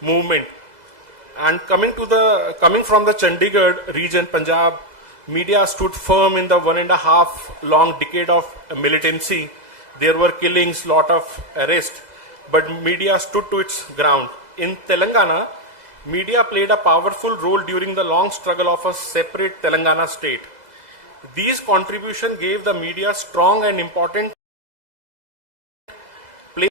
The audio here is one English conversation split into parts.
movement. And coming from the Chandigarh region, Punjab, media stood firm in the 1.5 long decade of militancy. There were killings, lot of arrests, but media stood to its ground. In Telangana, media played a powerful role during the long struggle of a separate Telangana state. These contributions gave the media strong and important place.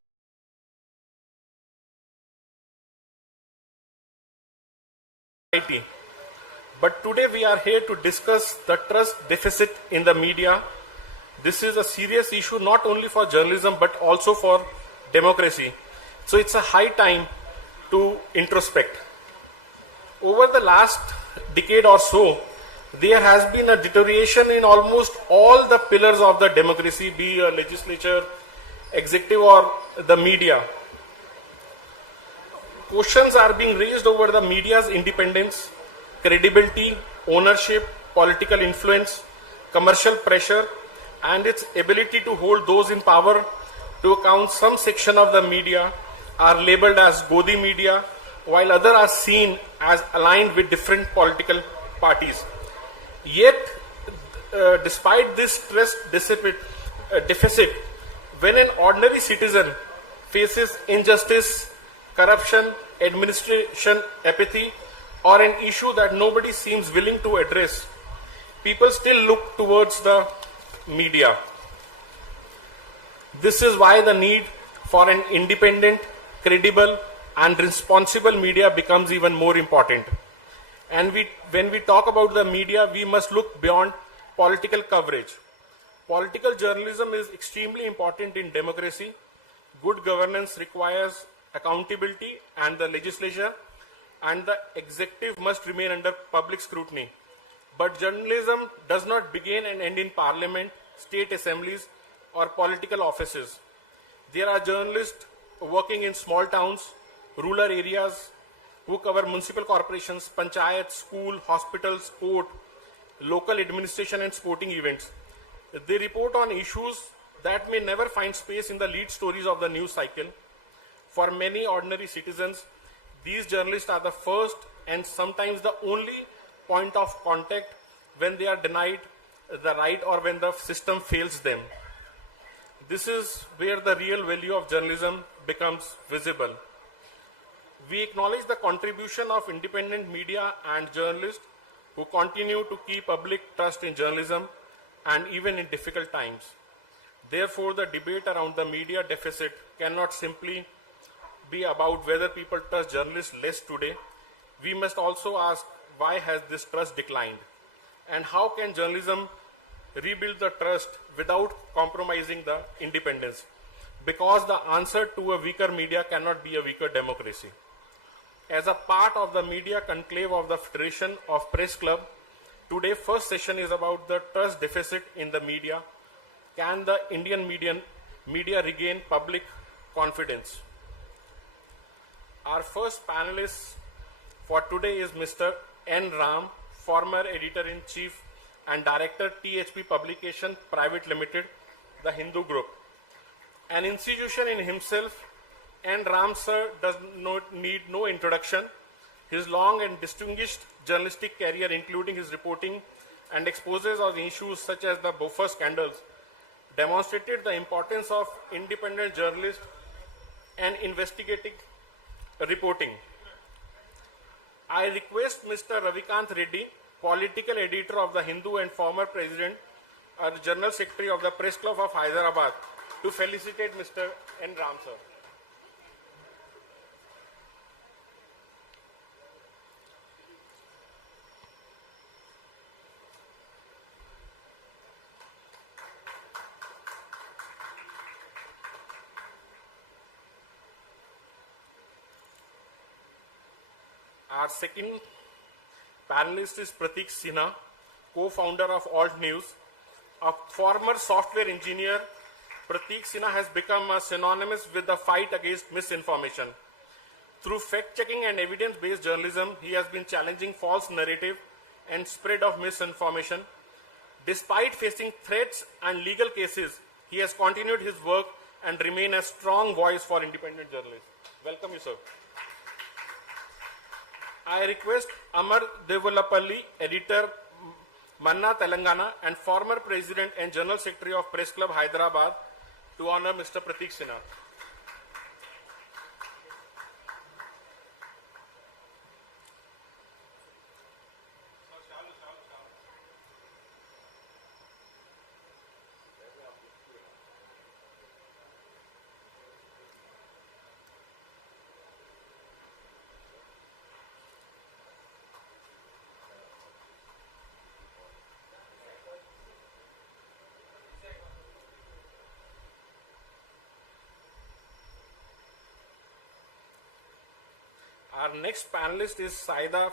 But today we are here to discuss the trust deficit in the media. This is a serious issue not only for journalism but also for democracy. So it's a high time to introspect. Over the last decade or so, there has been a deterioration in almost all the pillars of the democracy, be a legislature, executive or the media. Questions are being raised over the media's independence, credibility, ownership, political influence, commercial pressure, and its ability to hold those in power to account. Some section of the media are labeled as Godi media, while others are seen as aligned with different political parties. Yet, despite this trust deficit, when an ordinary citizen faces injustice, corruption, administration apathy, or an issue that nobody seems willing to address, people still look towards the media. This is why the need for an independent, credible, and responsible media becomes even more important. And when we talk about the media, we must look beyond political coverage. Political journalism is extremely important in democracy. Good governance requires accountability, and the legislature and the executive must remain under public scrutiny. But journalism does not begin and end in parliament, state assemblies, or political offices. There are journalists working in small towns, rural areas, who cover municipal corporations, panchayats, school, hospitals, port, local administration, and sporting events. They report on issues that may never find space in the lead stories of the news cycle. For many ordinary citizens, these journalists are the first and sometimes the only point of contact when they are denied the right or when the system fails them. This is where the real value of journalism becomes visible. We acknowledge the contribution of independent media and journalists who continue to keep public trust in journalism and even in difficult times. Therefore, the debate around the media deficit cannot simply be about whether people trust journalists less today. We must also ask, why has this trust declined? And how can journalism rebuild the trust without compromising the independence? Because the answer to a weaker media cannot be a weaker democracy. As a part of the media conclave of the Federation of Press Club, today's first session is about the trust deficit in the media. Can the Indian media regain public confidence? Our first panelist for today is Mr. N. Ram, former editor-in-chief and director, THP Publication Private Limited, the Hindu Group. An institution in himself, N. Ram sir does not need no introduction. His long and distinguished journalistic career, including his reporting and exposes of issues such as the Boffa scandals, demonstrated the importance of independent journalists and investigative reporting. I request Mr. Ravikant Reddy, political editor of the Hindu and former president and general secretary of the Press Club of Hyderabad, to felicitate Mr. N. Ram sir. Our second panelist is Pratik Sinha, co-founder of Alt News. A former software engineer, Pratik Sinha has become synonymous with the fight against misinformation. Through fact-checking and evidence-based journalism, he has been challenging false narrative and spread of misinformation. Despite facing threats and legal cases, he has continued his work and remained a strong voice for independent journalists. Welcome you, sir. I request Amar Devolapalli, editor, Manna, Telangana, and former president and general secretary of Press Club Hyderabad, to honor Mr. Pratik Sinha. Our next panelist is Syeda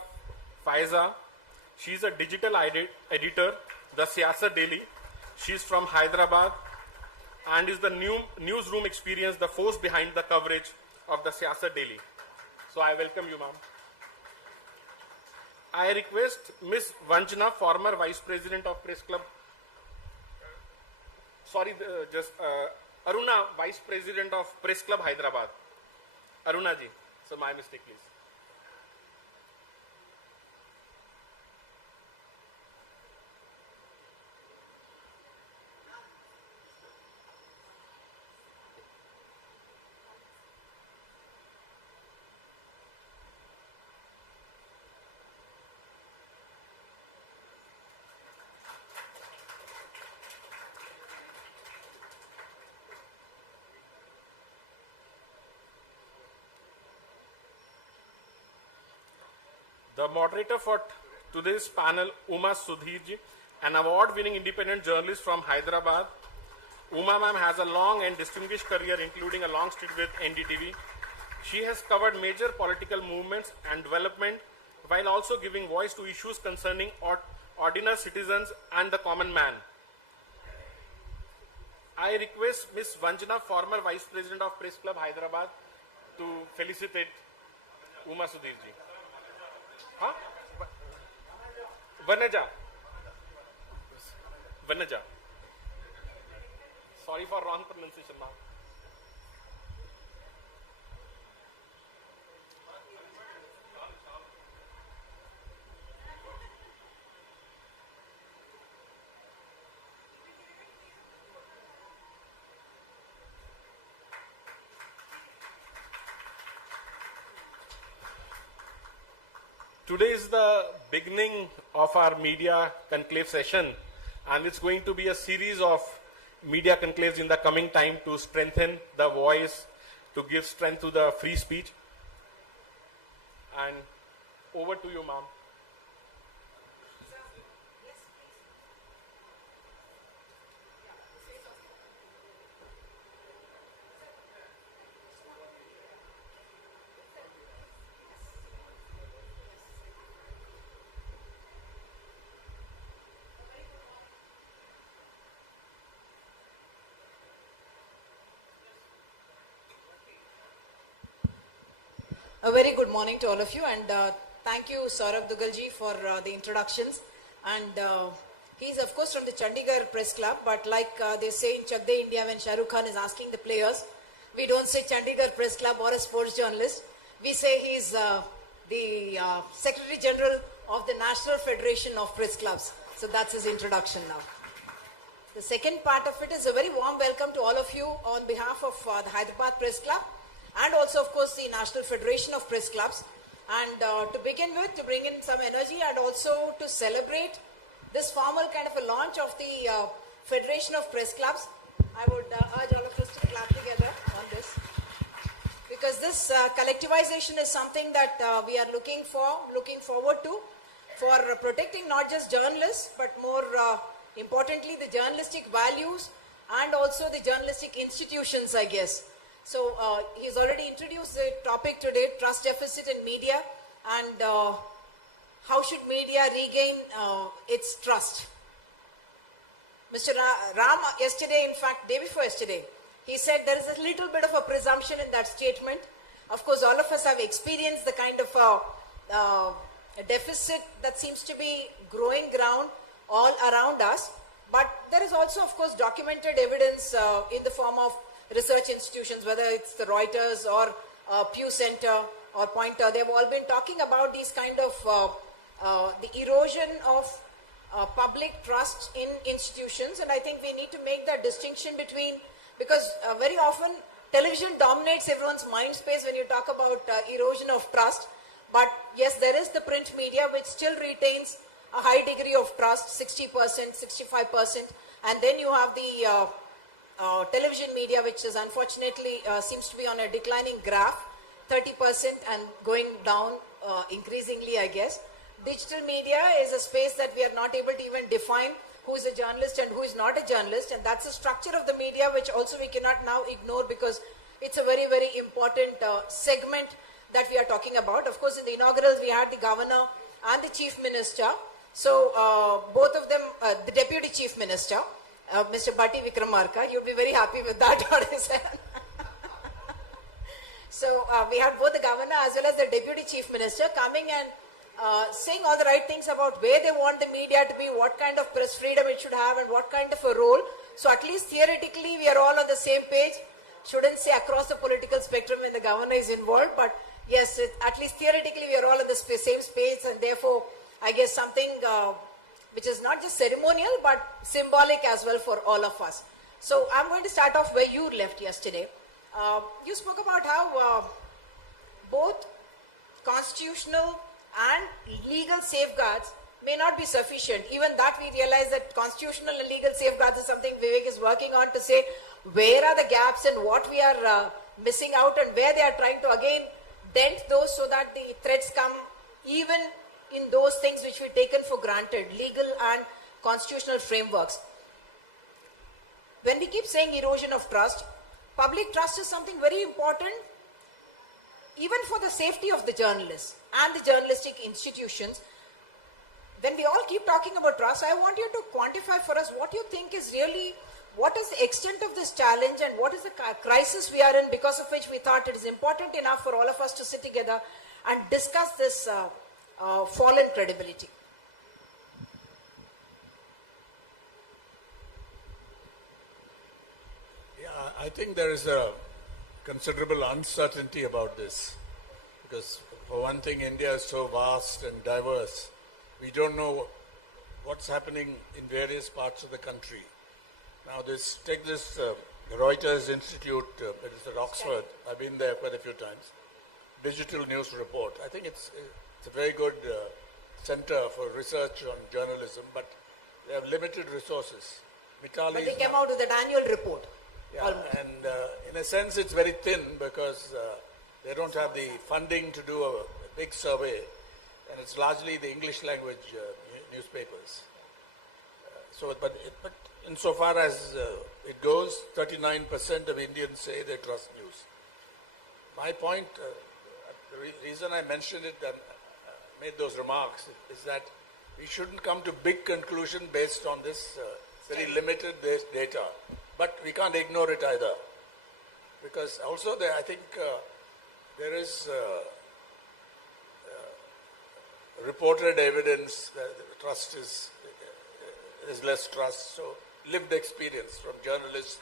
Faiza. She is a digital editor, the Siyasat Daily. She is from Hyderabad and is the newsroom experience, the force behind the coverage of the Siyasat Daily. So I welcome you, ma'am. I request Ms. Vanjana, former Vice President of Press Club. Aruna, Vice President of Press Club Hyderabad. Aruna ji. So my mistake, please. The moderator for today's panel, Uma Sudhir, an award-winning independent journalist from Hyderabad. Uma ma'am has a long and distinguished career, including a long stint with NDTV. She has covered major political movements and development, while also giving voice to issues concerning ordinary citizens and the common man. I request Ms. Vanjana, former Vice President of Press Club Hyderabad, to felicitate Uma Sudhir ji. Huh? Vanaja. Vanaja. Sorry for wrong pronunciation, ma'am. Today is the beginning of our media conclave session, and it's going to be a series of media conclaves in the coming time to strengthen the voice, to give strength to the free speech. And over to you, ma'am. A very good morning to all of you, and thank you, Saurabh Dugalji, for the introductions. And he's, of course, from the Chandigarh Press Club, but like they say in Chak De India when Shah Rukh Khan is asking the players, we don't say Chandigarh Press Club or a sports journalist. We say he's the Secretary General of the National Federation of Press Clubs. So that's his introduction now. The second part of it is a very warm welcome to all of you on behalf of the Hyderabad Press Club, and also, of course, the National Federation of Press Clubs. And to begin with, to bring in some energy and also to celebrate this formal kind of a launch of the Federation of Press Clubs, I would urge all of us to clap together on this. Because this collectivization is something that we are looking forward to, for protecting not just journalists, but more importantly, the journalistic values and also the journalistic institutions, I guess. So he's already introduced the topic today, trust deficit in media, and how should media regain its trust. Mr. Ram, yesterday, in fact, day before yesterday, he said there is a little bit of a presumption in that statement. Of course, all of us have experienced the kind of a deficit that seems to be growing ground all around us. But there is also, of course, documented evidence in the form of research institutions, whether it's the Reuters or Pew Center or pointer, they've all been talking about these kind of the erosion of public trust in institutions, and I think we need to make that distinction between, because very often television dominates everyone's mind space when you talk about erosion of trust. But yes, there is the print media which still retains a high degree of trust, 60%, 65%, and then you have the television media, which is unfortunately seems to be on a declining graph, 30% and going down increasingly, I guess. Digital media is a space that we are not able to even define who is a journalist and who is not a journalist, and that's the structure of the media which also we cannot now ignore, because it's a very, very important segment that we are talking about. Of course, in the inaugurals we had the governor and the chief minister. So both of them, the deputy chief minister, Mr. Bhatti Vikramarka, you'll be very happy with that. So we had both the governor as well as the deputy chief minister coming and saying all the right things about where they want the media to be, what kind of press freedom it should have, and what kind of a role. So at least theoretically we are all on the same page. Shouldn't say across the political spectrum when the governor is involved, but yes, at least theoretically we are all on the same space, and therefore I guess something which is not just ceremonial but symbolic as well for all of us. So I'm going to start off where you left yesterday. You spoke about how both constitutional and legal safeguards may not be sufficient. Even that we realize that constitutional and legal safeguards is something Vivek is working on to say where are the gaps and what we are missing out, and where they are trying to again dent those so that the threats come even in those things which we taken for granted, legal and constitutional frameworks. When we keep saying erosion of trust, public trust is something very important even for the safety of the journalists and the journalistic institutions. When we all keep talking about trust, I want you to quantify for us what you think is really, what is the extent of this challenge and what is the crisis we are in, because of which we thought it is important enough for all of us to sit together and discuss this fallen credibility. Yeah, I think there is a considerable uncertainty about this, because for one thing, India is so vast and diverse. We don't know what's happening in various parts of the country. Now, take this Reuters Institute, it is at Oxford. I've been there quite a few times. Digital News Report. I think it's a very good center for research on journalism, but they have limited resources. But they came out with an annual report. Yeah, and in a sense it's very thin because they don't have the funding to do a big survey, and it's largely the English language newspapers. But insofar as it goes, 39% of Indians say they trust news. My point, the reason I mentioned it and made those remarks is that we shouldn't come to big conclusion based on this very limited data. But we can't ignore it either, because also I think there is reported evidence that trust is less trust. So lived experience from journalists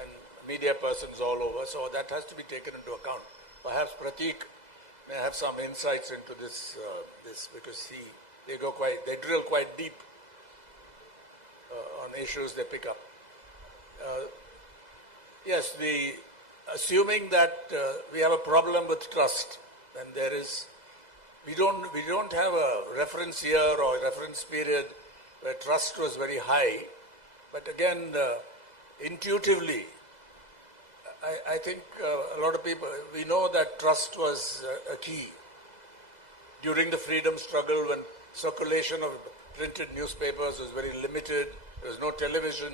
and media persons all over. So that has to be taken into account. Perhaps Pratik may have some insights into this, because they drill quite deep on issues they pick up. Yes, assuming that we have a problem with trust, and we don't have a reference year or a reference period where trust was very high, but again, intuitively, I think a lot of people, we know that trust was a key. During the freedom struggle, when circulation of printed newspapers was very limited, there was no television,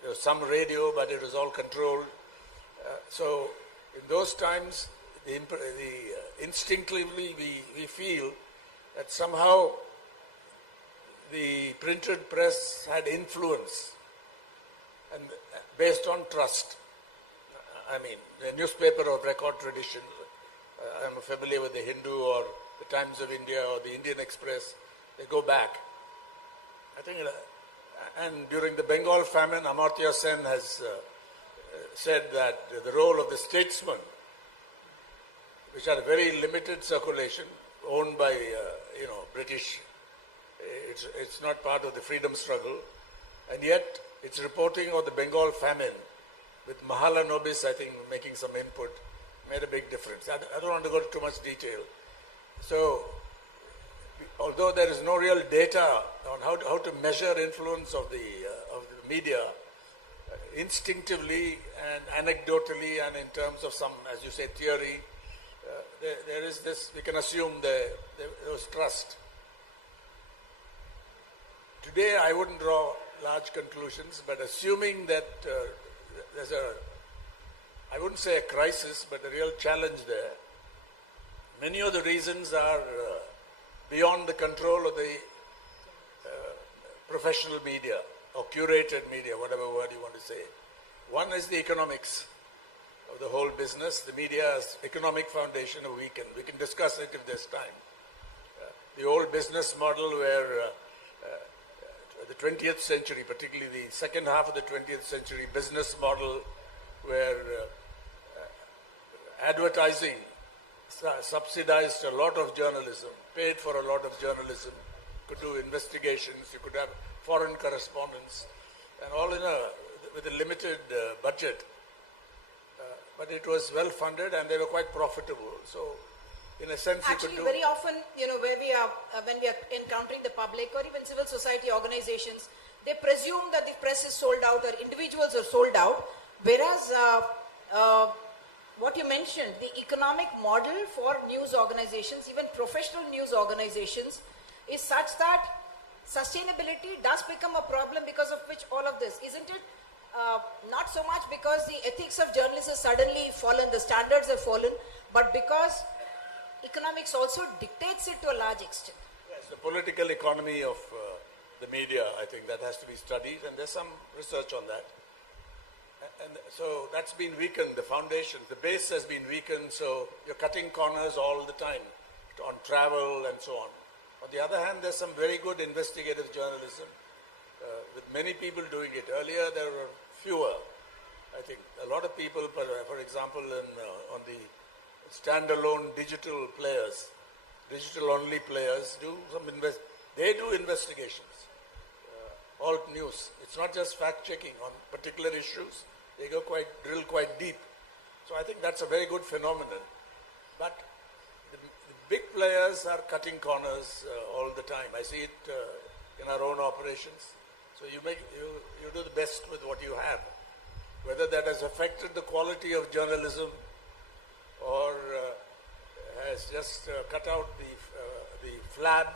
there was some radio, but it was all controlled. So in those times, instinctively we feel that somehow the printed press had influence, and based on trust. I mean, the newspaper of record tradition, I'm familiar with the Hindu or the Times of India or the Indian Express, they go back. I think, and during the Bengal famine, Amartya Sen has said that the role of the statesman, which are very limited circulation, owned by, British. It's not part of the freedom struggle. And yet, it's reporting of the Bengal famine, with Mahala Nobis, I think, making some input, made a big difference. I don't want to go into too much detail. So, although there is no real data on how to measure influence of the media, instinctively and anecdotally and in terms of some, as you say, theory, there is this, we can assume there was trust. Today, I wouldn't draw large conclusions, but assuming that there's I wouldn't say a crisis, but a real challenge there, many of the reasons are beyond the control of the professional media or curated media, whatever word you want to say. One is the economics of the whole business. The media's economic foundation are weakened. We can discuss it if there's time. The old business model where the 20th century, particularly the second half of the 20th century business model where advertising subsidized a lot of journalism, paid for a lot of journalism, could do investigations, you could have foreign correspondence, and all with a limited budget. But it was well funded and they were quite profitable. So, in a sense, actually, you could do. very often, where we are, when we are encountering the public or even civil society organizations, they presume that the press is sold out or individuals are sold out, whereas what you mentioned, the economic model for news organizations, even professional news organizations, is such that sustainability does become a problem, because of which all of this, isn't it? Not so much because the ethics of journalists has suddenly fallen, the standards have fallen, but because economics also dictates it to a large extent. Yes, the political economy of the media, I think that has to be studied, and there's some research on that. And so that's been weakened, the foundation, the base has been weakened, so you're cutting corners all the time on travel and so on. On the other hand, there's some very good investigative journalism with many people doing it. Earlier, there were fewer. I think a lot of people, for example, on the standalone digital players, digital-only players, they do investigations, alt news. It's not just fact-checking on particular issues. They drill quite deep. So I think that's a very good phenomenon. But the big players are cutting corners all the time. I see it in our own operations. So you do the best with what you have. Whether that has affected the quality of journalism or has just cut out the flab,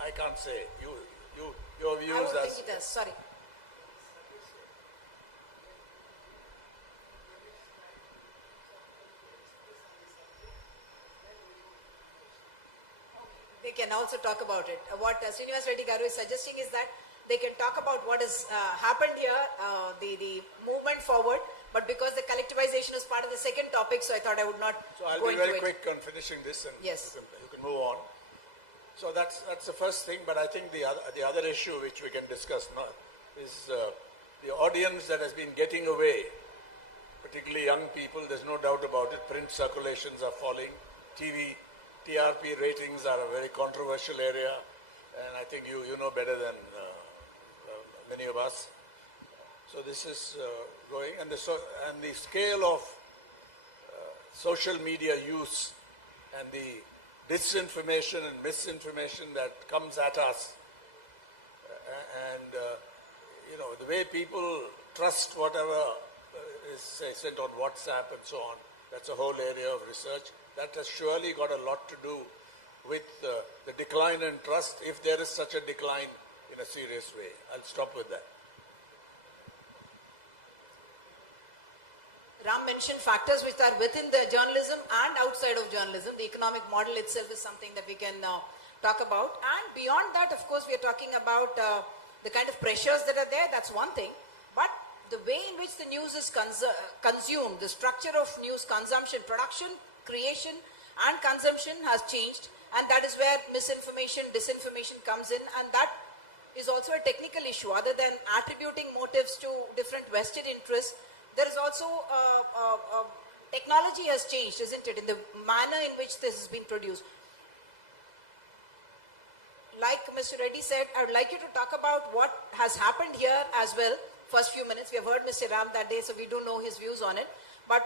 I can't say. Your views I don't as... think it does, sorry. They can also talk about it. What Srinivas Reddy Garu is suggesting is that they can talk about what has happened here, the movement forward, but because the collectivization is part of the second topic, so I thought I would not So I'll go be into very it. quick on finishing this, and Yes. you can move on. So that's the first thing, but I think the other issue which we can discuss now is the audience that has been getting away, particularly young people. There's no doubt about it. Print circulations are falling. TV, TRP ratings are a very controversial area, and I think you know better than many of us. So this is going, and the scale of social media use and the disinformation and misinformation that comes at us, and the way people trust whatever is sent on WhatsApp and so on. That's a whole area of research. That has surely got a lot to do with the decline in trust, if there is such a decline in a serious way. I'll stop with that. Ram mentioned factors which are within the journalism and outside of journalism. The economic model itself is something that we can talk about. And beyond that, of course, we are talking about the kind of pressures that are there. That's one thing. But the way in which the news is consumed, the structure of news consumption, production, creation and consumption has changed. And that is where misinformation, disinformation comes in. And that is also a technical issue. Other than attributing motives to different vested interests, there is also technology has changed, isn't it, in the manner in which this has been produced. Like Mr. Reddy said, I would like you to talk about what has happened here as well. First few minutes, we have heard Mr. Ram that day, so we don't know his views on it. But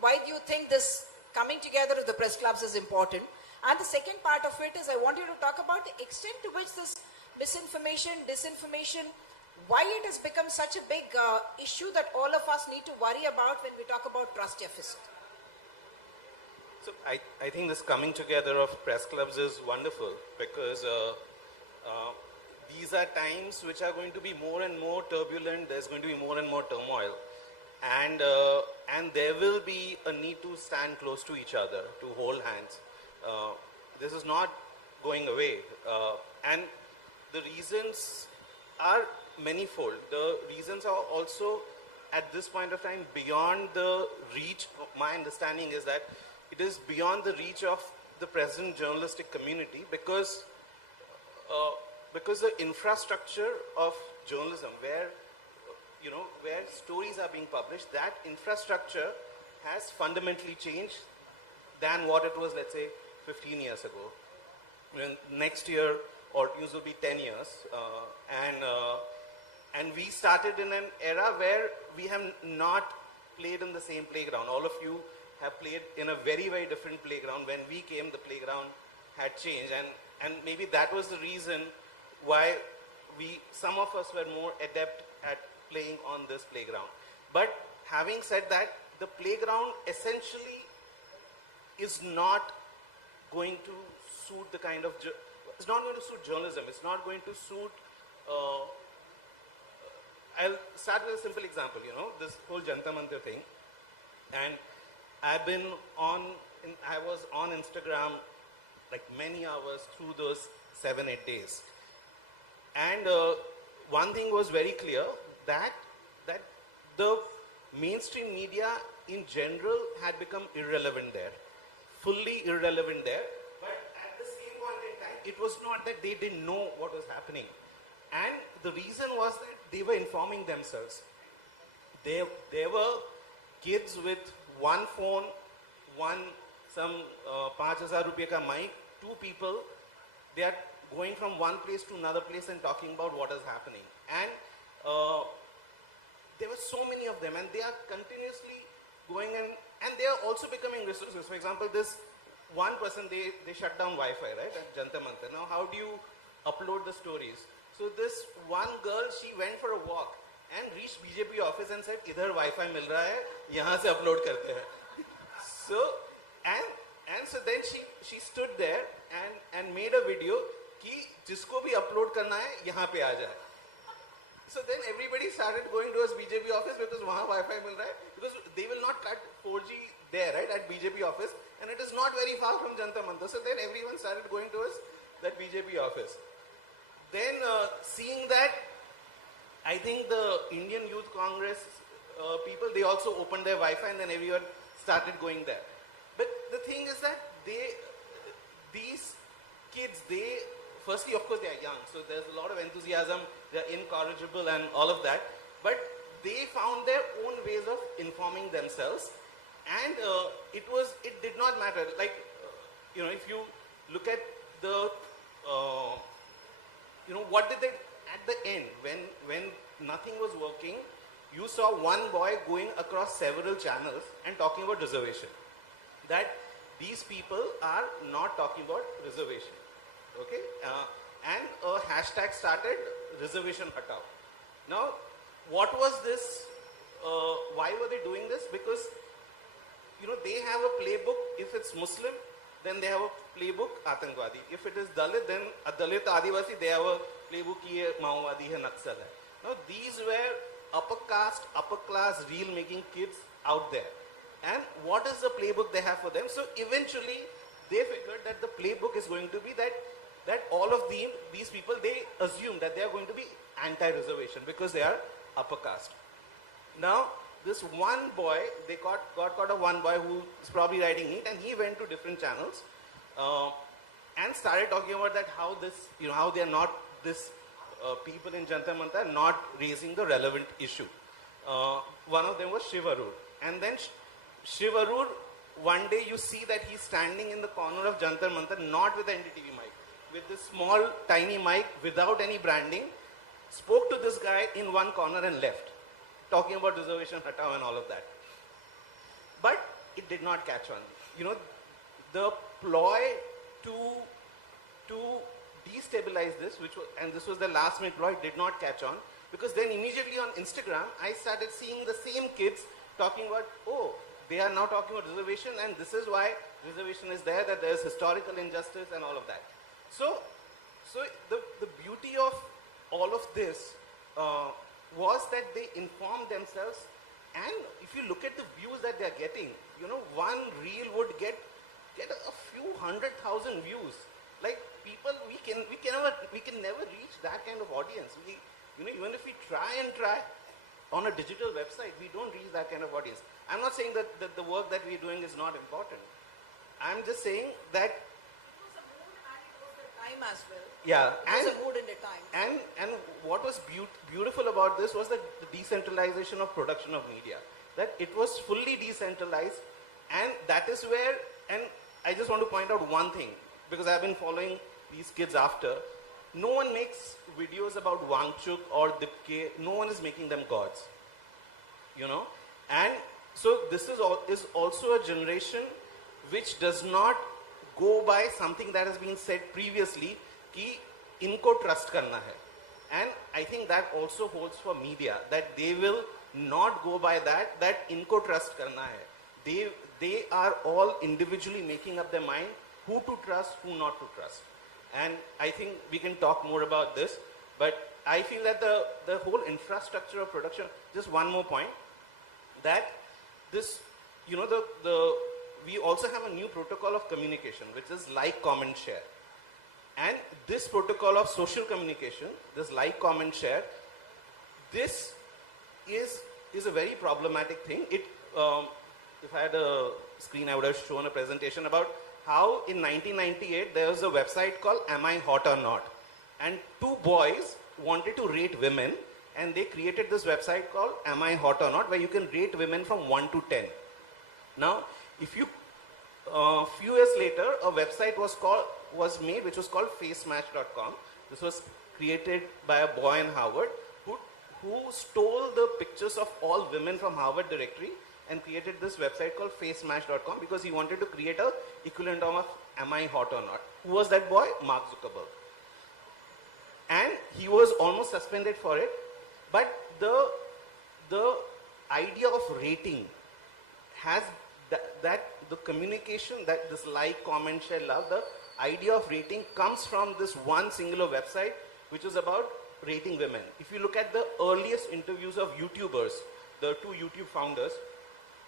why do you think this coming together of the press clubs is important? And the second part of it is I want you to talk about the extent to which this misinformation, disinformation, why it has become such a big issue that all of us need to worry about when we talk about trust deficit. So I think this coming together of press clubs is wonderful because these are times which are going to be more and more turbulent. There's going to be more and more turmoil. And there will be a need to stand close to each other, to hold hands. This is not going away. And the reasons are manifold. The reasons are also, at this point of time, beyond the reach. My understanding is that it is beyond the reach of the present journalistic community because the infrastructure of journalism, where stories are being published, that infrastructure has fundamentally changed than what it was, let's say, 15 years ago. Next year, Alt News will be 10 years, and we started in an era where we have not played in the same playground. All of you have played in a very, very different playground. When we came, the playground had changed, and maybe that was the reason why some of us were more adept at playing on this playground. But having said that, the playground essentially is not going to suit the kind of, it's not going to suit journalism, it's not going to suit, I'll start with a simple example, this whole Jantar Mantar thing. And I was on Instagram like many hours through those 7-8 days. And one thing was very clear, that the mainstream media in general had become irrelevant there, fully irrelevant there. But at the same point in time, it was not that they didn't know what was happening. And the reason was that they were informing themselves. There were kids with one phone, some 5,000 rupees ka mic, two people, they are going from one place to another place and talking about what is happening. And there were so many of them, and they are continuously going and they are also becoming resources. For example, this one person, they shut down Wi-Fi, right, at Jantar Mantar. Now, how do you upload the stories? So this one girl, she went for a walk and reached BJP office and said, "Idhar Wi-Fi mil raha hai, yahan se upload karte hain." So, and so then she stood there and made a video कि जिसको भी upload करना है यहाँ पे आ जाए. So then everybody started going towards BJP office because वहाँ Wi-Fi मिल रहा है, because they will not cut 4G there, right, at BJP office, and it is not very far from Jantar Mantar. So then everyone started going towards that BJP office. Then seeing that, I think the Indian Youth Congress people, they also opened their Wi-Fi, and then everyone started going there. But the thing is that these kids, firstly, of course, they are young, so there's a lot of enthusiasm, they're incorrigible and all of that, but they found their own ways of informing themselves, and it did not matter. Like, if you look at the, what did they, at the end, when nothing was working, you saw one boy going across several channels and talking about reservation. That these people are not talking about reservation. Okay? And a hashtag started, reservation hatao. Now, what was this? Why were they doing this? Because, they have a playbook. If it's Muslim, then they have a playbook, Atangwadi. If it is Dalit, then a Dalit Adivasi, they have a playbook, ye Maowadi hai, Naxal hai. Now, these were upper caste, upper class, reel-making kids out there. And what is the playbook they have for them? So eventually, they figured that the playbook is going to be that all of these people, they assume that they are going to be anti-reservation because they are upper caste. Now, this one boy, they got caught of one boy who is probably writing neat, and he went to different channels and started talking about that how they are not, people in Jantar Mantar not raising the relevant issue. One of them was Shiva Road. And then Shiv Arur, one day you see that he's standing in the corner of Jantar Mantar, not with the NDTV mic, with this small, tiny mic without any branding, spoke to this guy in one corner and left, talking about reservation hatao and all of that. But it did not catch on. You know, the ploy to destabilize this, and this was the last minute ploy, did not catch on, because then immediately on Instagram, I started seeing the same kids talking about, oh, they are now talking about reservation, and this is why reservation is there, that there is historical injustice and all of that. So the beauty of all of this was that they informed themselves, and if you look at the views that they are getting, you know, one reel would get a few 100,000 views. Like people, we can never reach that kind of audience. Even if we try on a digital website, we don't reach that kind of audience. I'm not saying that the work that we're doing is not important. I'm just saying that It was a mood and it was the time as well. yeah, It was a mood and the time. and what was beautiful about this was the decentralization of production of media. That it was fully decentralized, and that is where. And I just want to point out one thing, because I've been following these kids after. No one makes videos about Wangchuk or Dipke. No one is making them gods. You know, and so this is also a generation which does not go by something that has been said previously, कि इनको trust करना है. And I think that also holds for media, that they will not go by that इनको trust करना है. They are all individually making up their mind who to trust, who not to trust. And I think we can talk more about this, but I feel that the whole infrastructure of production, just one more point, that this, you know, we also have a new protocol of communication, which is like, comment, share. And this protocol of social communication, this like, comment, share, this is a very problematic thing. If I had a screen, I would have shown a presentation about how in 1998 there was a website called Am I Hot or Not? And two boys wanted to rate women, and they created this website called Am I Hot or Not, where you can rate women from 1 to 10. Now, if you few years later, a website was made which was called facematch.com. This was created by a boy in Harvard who stole the pictures of all women from Harvard directory and created this website called facematch.com because he wanted to create a equivalent of Am I Hot or Not? Who was that boy? Mark Zuckerberg. And he was almost suspended for it. But the idea of rating has that the communication, that this like, comment, share, love, the idea of rating comes from this one singular website which is about rating women. If you look at the earliest interviews of YouTubers, the two YouTube founders,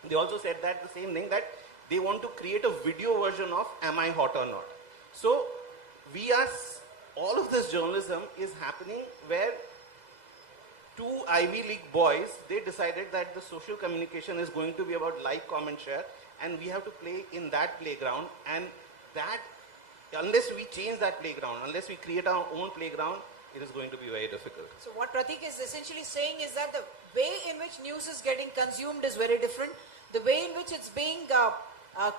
they also said that the same thing, that they want to create a video version of Am I Hot or Not? So all of this journalism is happening where two Ivy League boys, they decided that the social communication is going to be about like, comment, share, and we have to play in that playground, and that, unless we change that playground, unless we create our own playground, it is going to be very difficult. So what Pratik is essentially saying is that the way in which news is getting consumed is very different. The way in which it's being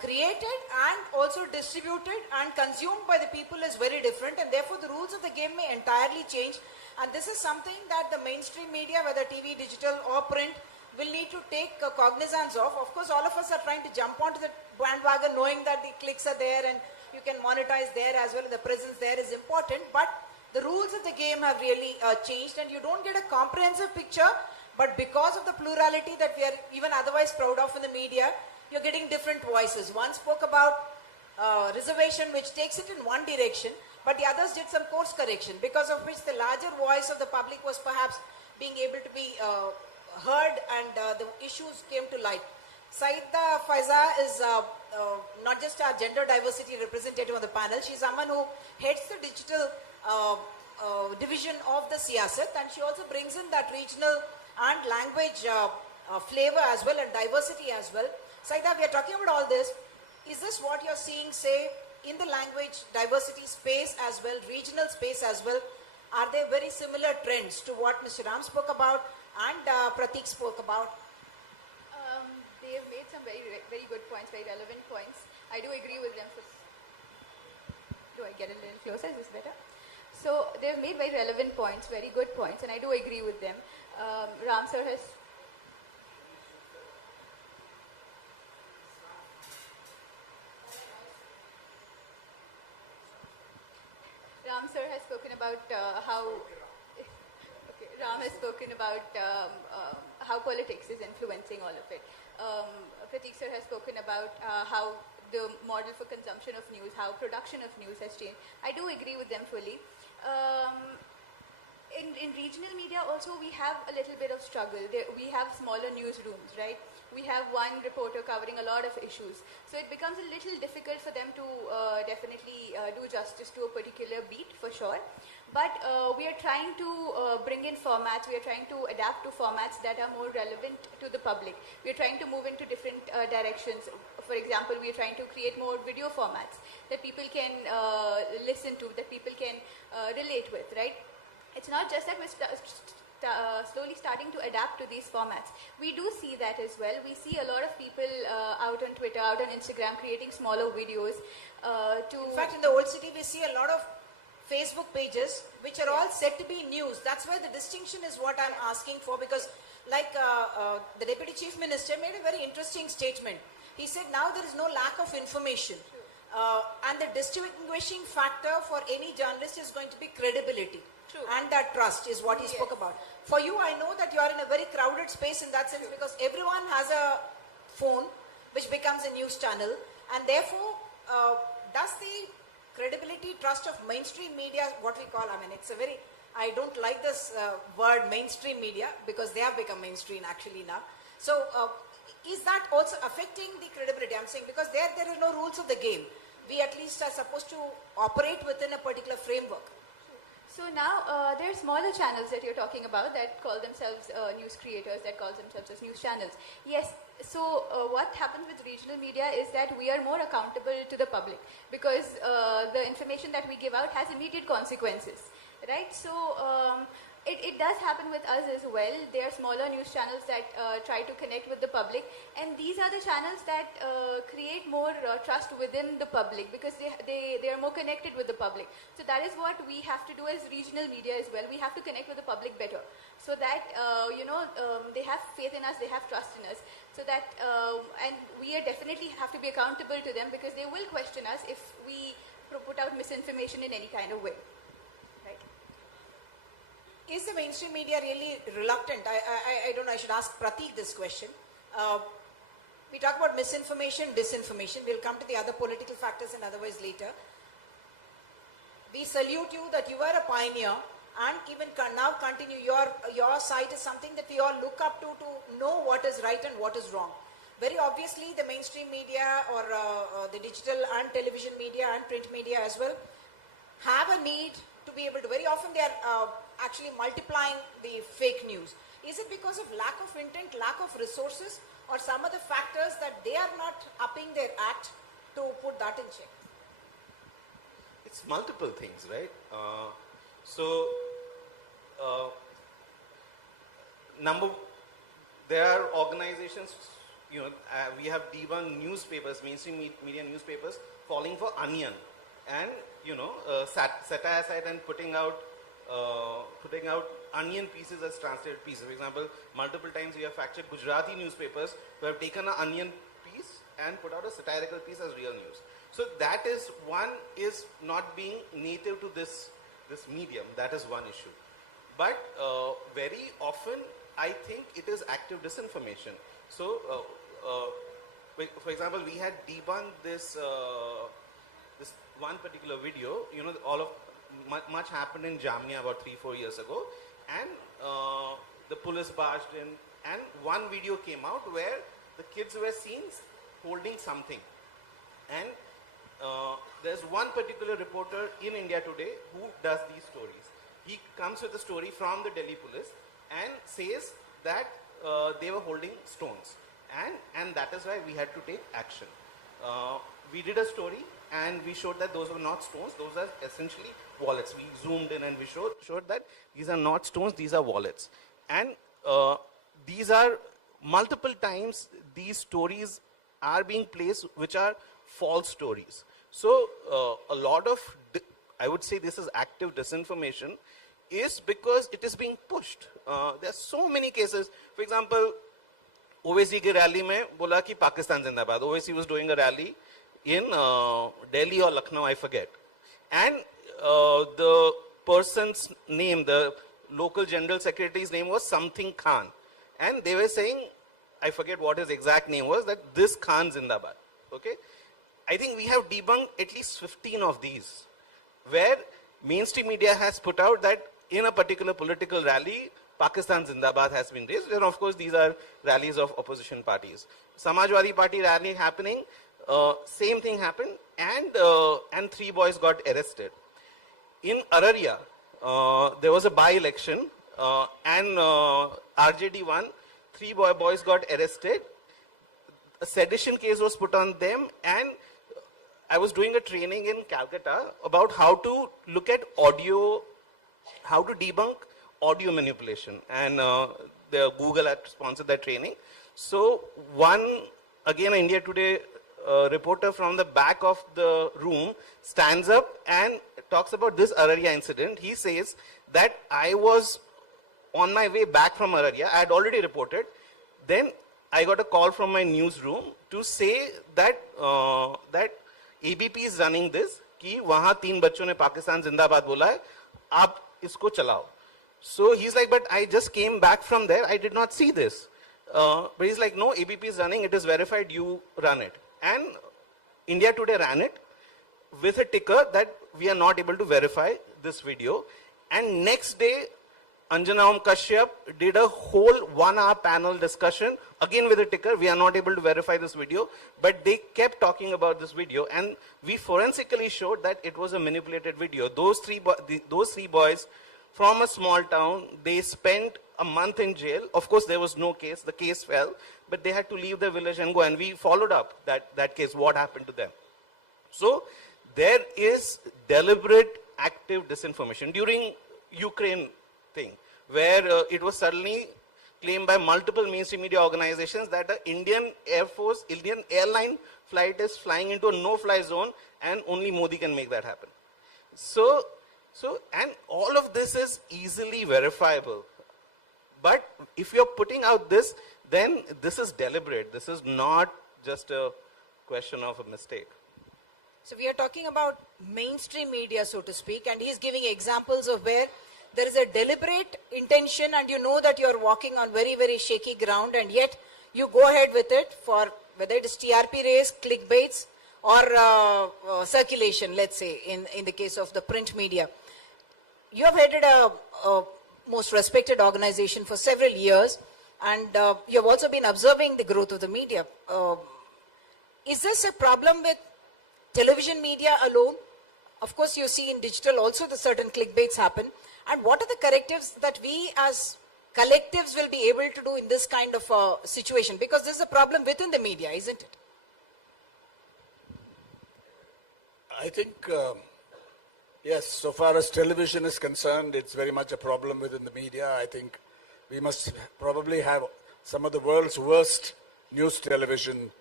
created and also distributed and consumed by the people is very different, and therefore the rules of the game may entirely change. And this is something that the mainstream media, whether TV, digital or print, will need to take cognizance of. Of course, all of us are trying to jump onto the bandwagon knowing that the clicks are there and you can monetize there as well, and the presence there is important. But the rules of the game have really changed, and you don't get a comprehensive picture. But because of the plurality that we are even otherwise proud of in the media, you're getting different voices. One spoke about reservation, which takes it in one direction, but the others did some course correction, because of which the larger voice of the public was perhaps being able to be heard, and the issues came to light. Syeda Faiza is not just our gender diversity representative on the panel, she's someone who heads the digital division of the siyasat, and she also brings in that regional and language flavor as well, and diversity as well. Syeda, we are talking about all this. Is this what you're seeing, say, in the language diversity space as well, regional space as well? Are there very similar trends to what Mr. Ram spoke about and Pratik spoke about? They have made some very good points, very relevant points. I do agree with them. Do I get a little closer? Is this better? So they've made very relevant points, very good points, and I do agree with them. Ram sir has spoken about Ram has spoken about how politics is influencing all of it. Pratik sir has spoken about how the model for consumption of news, how production of news has changed. I do agree with them fully. In regional media also we have a little bit of struggle. We have smaller newsrooms, right? We have one reporter covering a lot of issues. So it becomes a little difficult for them to definitely do justice to a particular beat, for sure. But we are trying to bring in formats, we are trying to adapt to formats that are more relevant to the public. We are trying to move into different directions. For example, we are trying to create more video formats that people can listen to, that people can relate with, right? It's not just that we're slowly starting to adapt to these formats. We do see that as well. We see a lot of people out on Twitter, out on Instagram, creating smaller videos. In fact, in the old city, we see a lot of Facebook pages which are all said to be news. That's where the distinction is what I'm asking for, because like the Deputy Chief Minister made a very interesting statement. He said now there is no lack of information. And the distinguishing factor for any journalist is going to be credibility. True. And that trust is what he spoke about. For you, I know that you are in a very crowded space in that sense, because everyone has a phone which becomes a news channel, and therefore does the credibility, trust of mainstream media, what we call, I mean, it's a very, I don't like this word mainstream media, because they have become mainstream actually now. So is that also affecting the credibility? I'm saying because there are no rules of the game. We at least are supposed to operate within a particular framework. So now there are smaller channels that you're talking about that call themselves news creators, that call themselves as news channels. Yes, so what happens with regional media is that we are more accountable to the public, because the information that we give out has immediate consequences, right? So it does happen with us as well. There are smaller news channels that try to connect with the public, and these are the channels that create more trust within the public, because they are more connected with the public. So that is what we have to do as regional media as well. We have to connect with the public better, so that they have faith in us, they have trust in us, so that and we are definitely have to be accountable to them, because they will question us if we put out misinformation in any kind of way. Is the mainstream media really reluctant? I don't know, I should ask Pratik this question. We talk about misinformation, disinformation. We'll come to the other political factors and otherwise later. We salute you that you are a pioneer, and even now continue. Your site is something that we all look up to know what is right and what is wrong. Very obviously, the mainstream media or the digital and television media and print media as well have a need to be able to, very often they are actually multiplying the fake news. Is it because of lack of intent, lack of resources, or some other factors that they are not upping their act to put that in check? It's multiple things, right? There are organizations, we have debunked newspapers, mainstream media newspapers, falling for onion, and satire site and putting out onion pieces as translated pieces. For example, multiple times we have fact-checked Gujarati newspapers who have taken an onion piece and put out a satirical piece as real news. So that is one, is not being native to this medium. That is one issue. But very often, I think it is active disinformation. So, for example, we had debunked this one particular video. Much happened in Jamnia about 3-4 years ago, and the police barged in, and one video came out where the kids were seen holding something, and there's one particular reporter in India Today who does these stories. He comes with a story from the Delhi police and says that they were holding stones, and that is why we had to take action. We did a story and we showed that those were not stones, those are essentially wallets. We zoomed in and we showed that these are not stones, these are wallets. And these are multiple times, these stories are being placed which are false stories. So a lot of, I would say this is active disinformation, is because it is being pushed. There are so many cases. For example, OVC की rally में बोला कि Pakistan जिंदाबाद. OVC was doing a rally in Delhi or Lucknow, I forget. And the person's name, the local general secretary's name was something Khan. And they were saying, I forget what his exact name was, that this Khan Zindabad. Okay? I think we have debunked at least 15 of these, where mainstream media has put out that in a particular political rally, Pakistan Zindabad has been raised. And of course, these are rallies of opposition parties. Samajwadi Party rally happening, same thing happened, and 3 boys got arrested. In Araria, there was a by-election, and RJD won. 3 boys got arrested. A sedition case was put on them, and I was doing a training in Calcutta about how to look at audio, how to debunk audio manipulation, and the Google had sponsored that training. So again, India Today reporter from the back of the room stands up and talks about this Araria incident. He says that I was on my way back from Araria. I had already reported. Then I got a call from my newsroom to say that that ABP is running this, कि वहाँ 3 बच्चों ने पाकिस्तान जिंदाबाद बोला है, आप इसको चलाओ. So he's like, but I just came back from there. I did not see this. But he's like, no, ABP is running. It is verified. You run it. And India Today ran it with a ticker that we are not able to verify this video. And next day, Anjana Kashyap did a whole 1-hour panel discussion, again with a ticker. We are not able to verify this video, but they kept talking about this video, and we forensically showed that it was a manipulated video. Those three boys from a small town, they spent a month in jail. Of course, there was no case. The case fell, but they had to leave the village and go, and we followed up that case, what happened to them. So there is deliberate active disinformation during Ukraine thing, where it was suddenly claimed by multiple mainstream media organizations that the Indian Air Force, Indian airline flight is flying into a no-fly zone, and only Modi can make that happen. So, and all of this is easily verifiable. But if you're putting out this, then this is deliberate. This is not just a question of a mistake. So we are talking about mainstream media, so to speak, and he's giving examples of where there is a deliberate intention and you know that you're walking on very, very shaky ground, and yet you go ahead with it for whether it is TRP race, clickbaits, or circulation, let's say, in the case of the print media. You have headed a most respected organization for several years, and you have also been observing the growth of the media. Is this a problem with television media alone? Of course, you see in digital also the certain clickbaits happen. And what are the correctives that we as collectives will be able to do in this kind of a situation? Because this is a problem within the media, isn't it? I think, yes, so far as television is concerned, it's very much a problem within the media. I think we must probably have some of the world's worst news television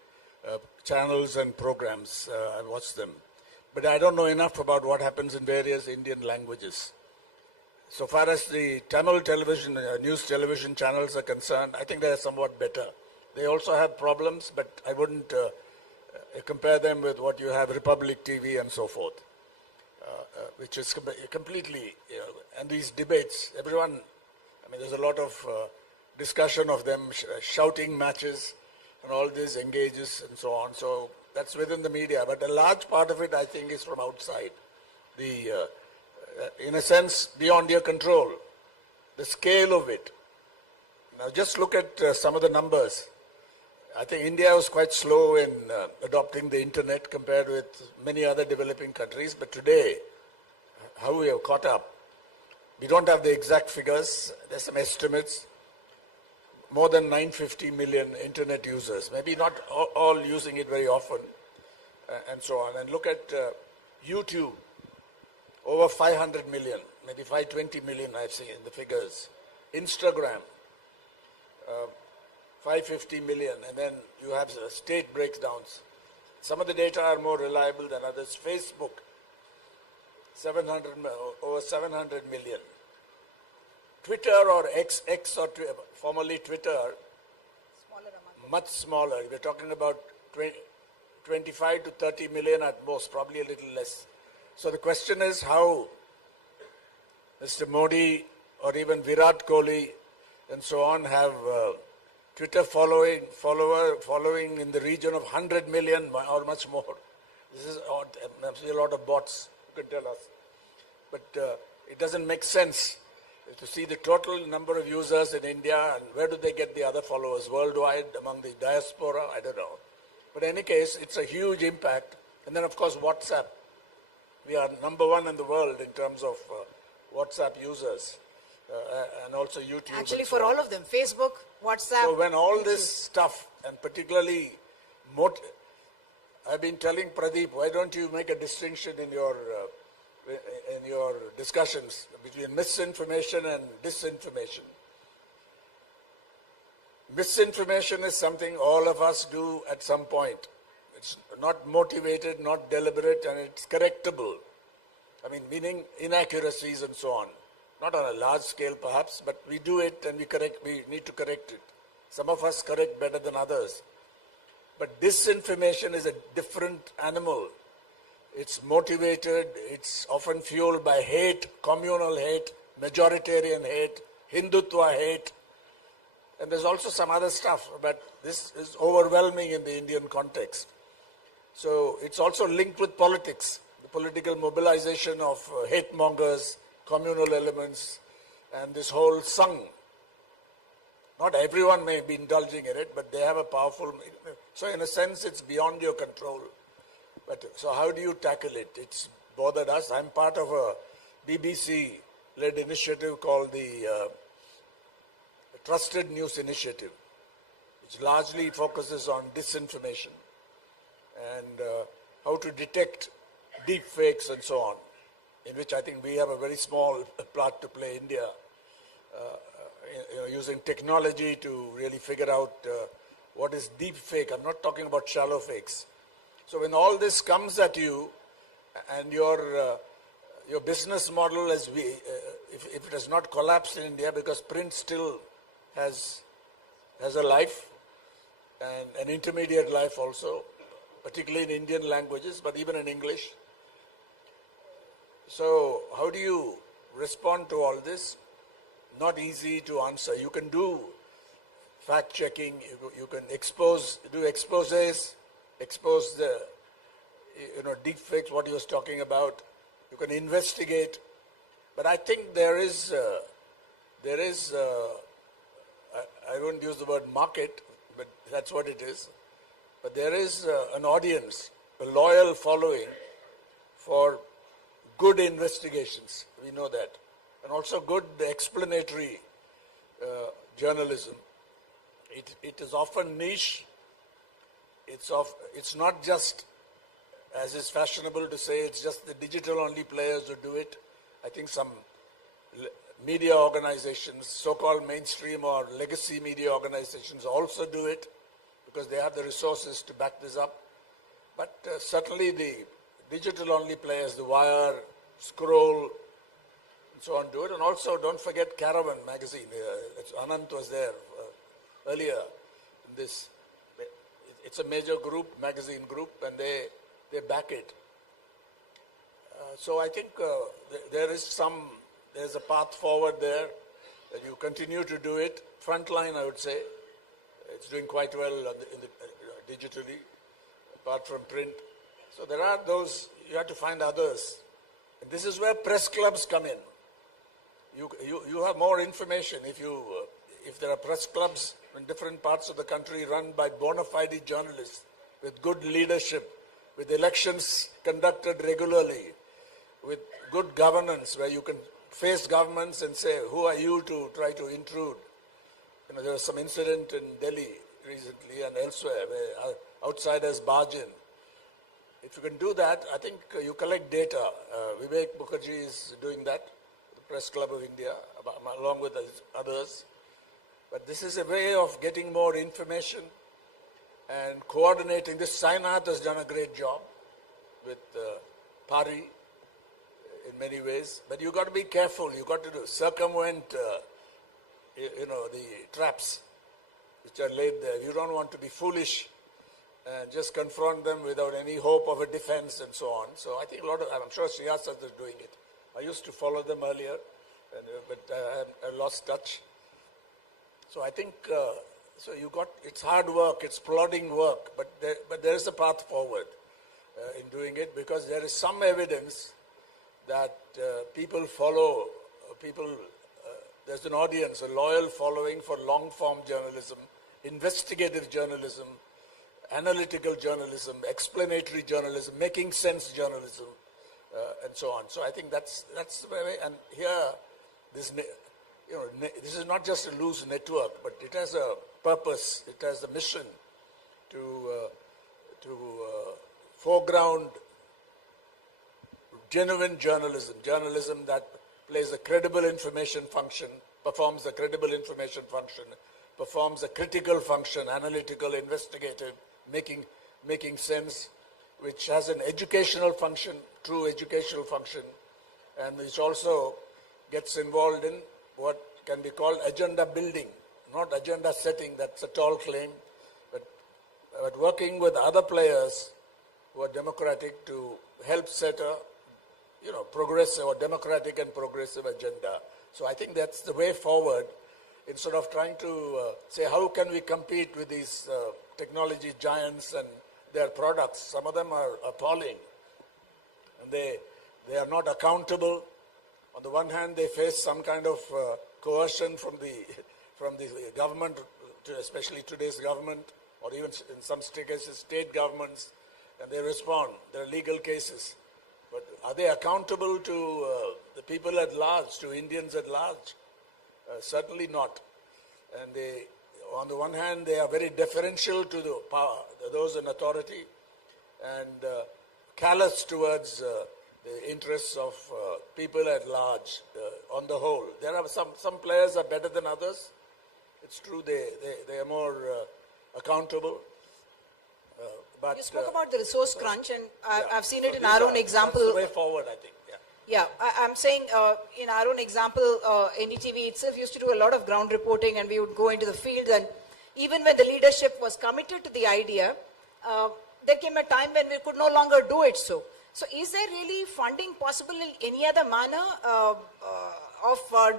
channels and programs. I watch them. But I don't know enough about what happens in various Indian languages. So far as the Tamil television, news television channels are concerned, I think they are somewhat better. They also have problems, but I wouldn't compare them with what you have, Republic TV and so forth, which is completely, and these debates, everyone, I mean, there's a lot of discussion of them, shouting matches and all this engages and so on. So that's within the media, but a large part of it, I think, is from outside. In a sense, beyond your control, the scale of it. Now just look at some of the numbers. I think India was quite slow in adopting the internet compared with many other developing countries, but today, how we have caught up. We don't have the exact figures, there's some estimates. More than 950 million internet users, maybe not all using it very often, and so on. And look at YouTube. Over 500 million, maybe 520 million I've seen in the figures. Instagram, 550 million, and then you have state breakdowns. Some of the data are more reliable than others. Facebook, over 700 million. Twitter or X or formerly Twitter, much smaller. We're talking about 25 to 30 million at most, probably a little less. So the question is how Mr. Modi or even Virat Kohli and so on have Twitter following in the region of 100 million or much more. This is odd. A lot of bots who can tell us. But it doesn't make sense to see the total number of users in India and where do they get the other followers worldwide among the diaspora, I don't know. But in any case, it's a huge impact. And then of course WhatsApp. We are number one in the world in terms of WhatsApp users and also YouTube. Actually for all of them, Facebook, WhatsApp. So when all this stuff and particularly I've been telling Pradeep, why don't you make a distinction in your discussions between misinformation and disinformation. Misinformation is something all of us do at some point. It's not motivated, not deliberate, and it's correctable. I mean, meaning inaccuracies and so on. Not on a large scale perhaps, but we do it and we need to correct it. Some of us correct better than others. But disinformation is a different animal. It's motivated, it's often fueled by hate, communal hate, majoritarian hate, Hindutva hate, and there's also some other stuff, but this is overwhelming in the Indian context. So it's also linked with politics, the political mobilization of hate mongers, communal elements, and this whole Sangh. Not everyone may be indulging in it, but they have a powerful, so in a sense it's beyond your control. But so how do you tackle it? It's bothered us. I'm part of a BBC-led initiative called the Trusted News Initiative, which largely focuses on disinformation and how to detect deep fakes and so on, in which I think we have a very small part to play, India, using technology to really figure out what is deep fake. I'm not talking about shallow fakes. So when all this comes at you and your business model, if it has not collapsed in India, because print still has a life and an intermediate life also, particularly in Indian languages, but even in English. So how do you respond to all this? Not easy to answer. You can do fact checking, you can do exposés, expose the deep fakes, what he was talking about. You can investigate, but I think there is I wouldn't use the word market, but that's what it is. But there is an audience, a loyal following for good investigations. We know that, and also good explanatory journalism. It is often niche. It's not just, as is fashionable to say, it's just the digital-only players who do it. I think some media organizations, so-called mainstream or legacy media organizations also do it because they have the resources to back this up. But certainly the digital-only players, the Wire, Scroll, and so on do it. And also don't forget Caravan magazine. Anant was there earlier in this. It's a major group, magazine group, and they back it. So I think there's a path forward there that you continue to do it. Frontline, I would say, it's doing quite well digitally, apart from print. So there are those, you have to find others. And this is where press clubs come in. You have more information if there are press clubs in different parts of the country run by bona fide journalists with good leadership, with elections conducted regularly, with good governance where you can face governments and say, who are you to try to intrude? There was some incident in Delhi recently and elsewhere where outsiders barge in. If you can do that, I think you collect data. Vivek Mukherjee is doing that, the Press Club of India, along with others. But this is a way of getting more information and coordinating. This Sainath has done a great job with Pari in many ways. But you've got to be careful. You've got to circumvent, the traps which are laid there. You don't want to be foolish and just confront them without any hope of a defense and so on. So I think I'm sure Siyasat is doing it. I used to follow them earlier, but I lost touch. So I think, it's hard work, it's plodding work, but there is a path forward in doing it, because there is some evidence that people follow, there's an audience, a loyal following for long-form journalism, investigative journalism, analytical journalism, explanatory journalism, making sense journalism, and so on. So I think that's the way. And here, this is not just a loose network, but it has a purpose. It has a mission to foreground genuine journalism that plays a credible information function, performs a credible information function, performs a critical function, analytical, investigative, making sense, which has an educational function, true educational function, and which also gets involved in what can be called agenda building, not agenda setting. That's a tall claim, but working with other players who are democratic to help set a progressive or democratic and progressive agenda. So I think that's the way forward, instead of trying to say how can we compete with these technology giants and their products. Some of them are appalling, and they are not accountable. On the one hand, they face some kind of coercion from the government, especially today's government, or even in some cases state governments, and they respond. There are legal cases. But are they accountable to the people at large, to Indians at large? Certainly not. And on the one hand, they are very deferential to the power, those in authority, and callous towards the interests of people at large on the whole. There are some players are better than others. It's true they are more accountable. But you spoke about the resource crunch, and I've seen it in our own example. That's the way forward, I think. Yeah, I'm saying in our own example, NDTV itself used to do a lot of ground reporting, and we would go into the field, and even when the leadership was committed to the idea, there came a time when we could no longer do it so. So is there really funding possible in any other manner of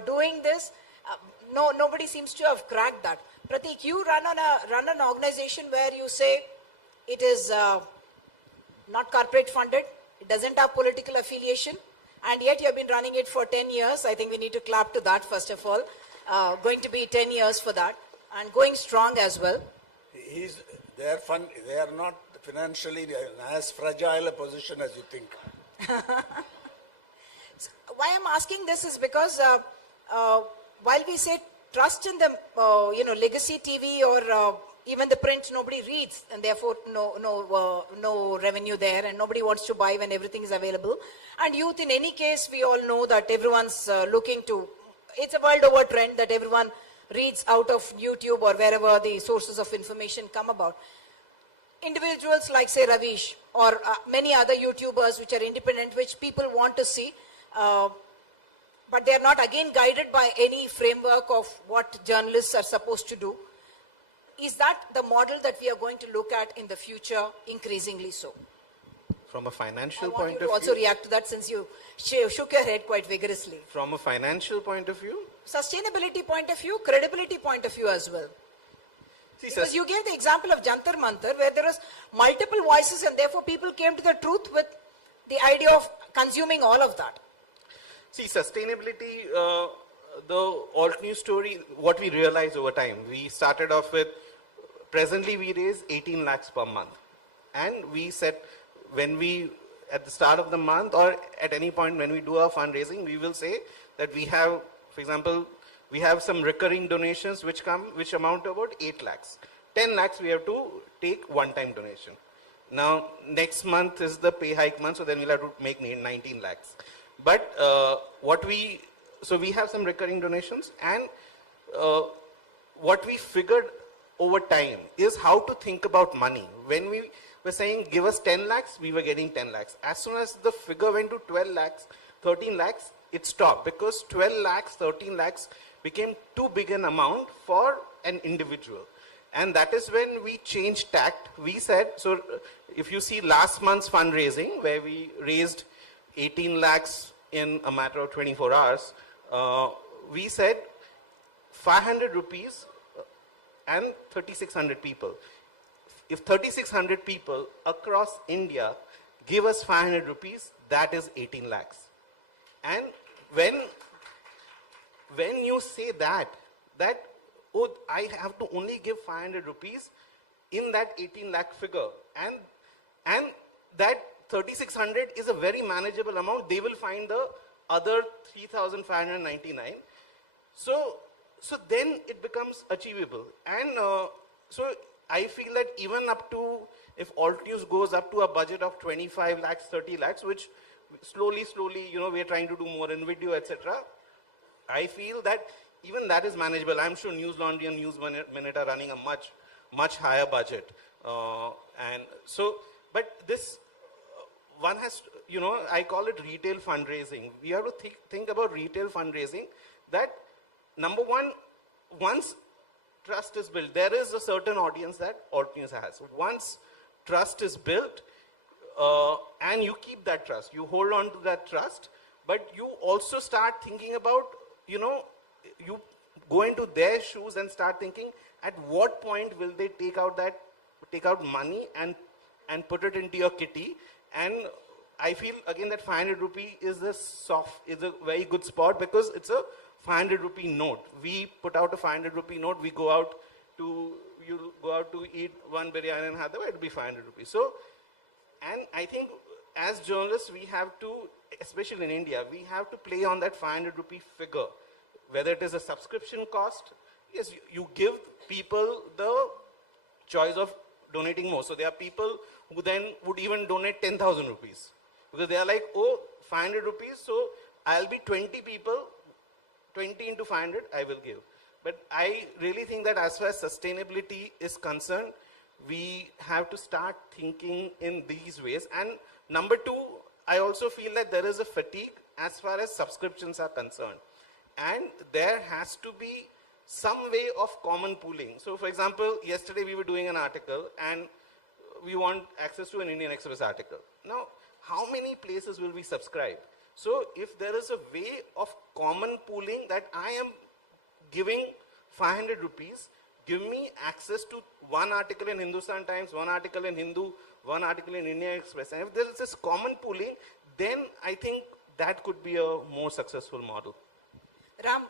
doing this? Nobody seems to have cracked that. Pratik, you run an organization where you say it is not corporate funded, it doesn't have political affiliation, and yet you have been running it for 10 years. I think we need to clap to that first of all. Going to be 10 years for that, and going strong as well. They are not financially in as fragile a position as you think. Why I'm asking this is because while we say trust in the legacy TV or even the print, nobody reads, and therefore no revenue there, and nobody wants to buy when everything is available. And youth, in any case, we all know that everyone's looking to. It's a world over trend that everyone reads out of YouTube or wherever the sources of information come about. Individuals like, say, Ravish or many other YouTubers which are independent, which people want to see, but they are not again guided by any framework of what journalists are supposed to do. Is that the model that we are going to look at in the future, increasingly so? From a financial I want point you of to view. also react to that, since you shook your head quite vigorously. From a financial point of view. Sustainability point of view, credibility point of view as well. See, because you gave the example of Jantar Mantar, where there was multiple voices, and therefore people came to the truth with the idea of consuming all of that. See, sustainability, the alt news story, what we realized over time, we started off with, presently we raise 18 lakhs per month. And we said, when we, at the start of the month or at any point when we do our fundraising, we will say that we have, for example, we have some recurring donations which amount to about 8 lakhs. 10 lakhs we have to take one-time donation. Now, next month is the pay hike month, so then we'll have to make 19 lakhs. But so we have some recurring donations, and what we figured over time is how to think about money. When we were saying, give us 10 lakhs, we were getting 10 lakhs. As soon as the figure went to 12 lakhs, 13 lakhs, it stopped because 12 lakhs, 13 lakhs became too big an amount for an individual. And that is when we changed tact. We said, so if you see last month's fundraising, where we raised 18 lakhs in a matter of 24 hours, we said 500 rupees and 3,600 people. If 3,600 people across India give us 500 rupees, that is 18 lakhs. And when you say that, oh, I have to only give 500 rupees in that 18 lakh figure, and that 3,600 is a very manageable amount, they will find the other 3,599. So then it becomes achievable. And so I feel that even up to, if alt news goes up to a budget of 25 lakhs, 30 lakhs, which slowly, we are trying to do more in video, etc. I feel that even that is manageable. I'm sure News Laundry and News Minute are running a much higher budget. And so, but this, one has, I call it retail fundraising. We have to think about retail fundraising that, number one, once trust is built, there is a certain audience that alt news has. Once trust is built, and you keep that trust, you hold on to that trust, but you also start thinking about, you go into their shoes and start thinking at what point will they take out money and put it into your kitty. And I feel again that 500 rupee is a very good spot because it's a 500 rupee note. We put out a 500 rupee note, you go out to eat one biryani in Hyderabad, it'll be 500 rupees. So, and I think as journalists, we have to, especially in India, we have to play on that 500 rupee figure. Whether it is a subscription cost, yes, you give people the choice of donating more. So there are people who then would even donate 10,000 rupees. Because they are like, oh, 500 rupees, so I'll be 20 people, 20 into 500, I will give. But I really think that as far as sustainability is concerned, we have to start thinking in these ways. And number two, I also feel that there is a fatigue as far as subscriptions are concerned. And there has to be some way of common pooling. So for example, yesterday we were doing an article and we want access to an Indian Express article. Now, how many places will we subscribe? So if there is a way of common pooling that I am giving 500 rupees, give me access to one article in Hindustan Times, one article in Hindu, one article in Indian Express. And if there is this common pooling, then I think that could be a more successful model. Ram,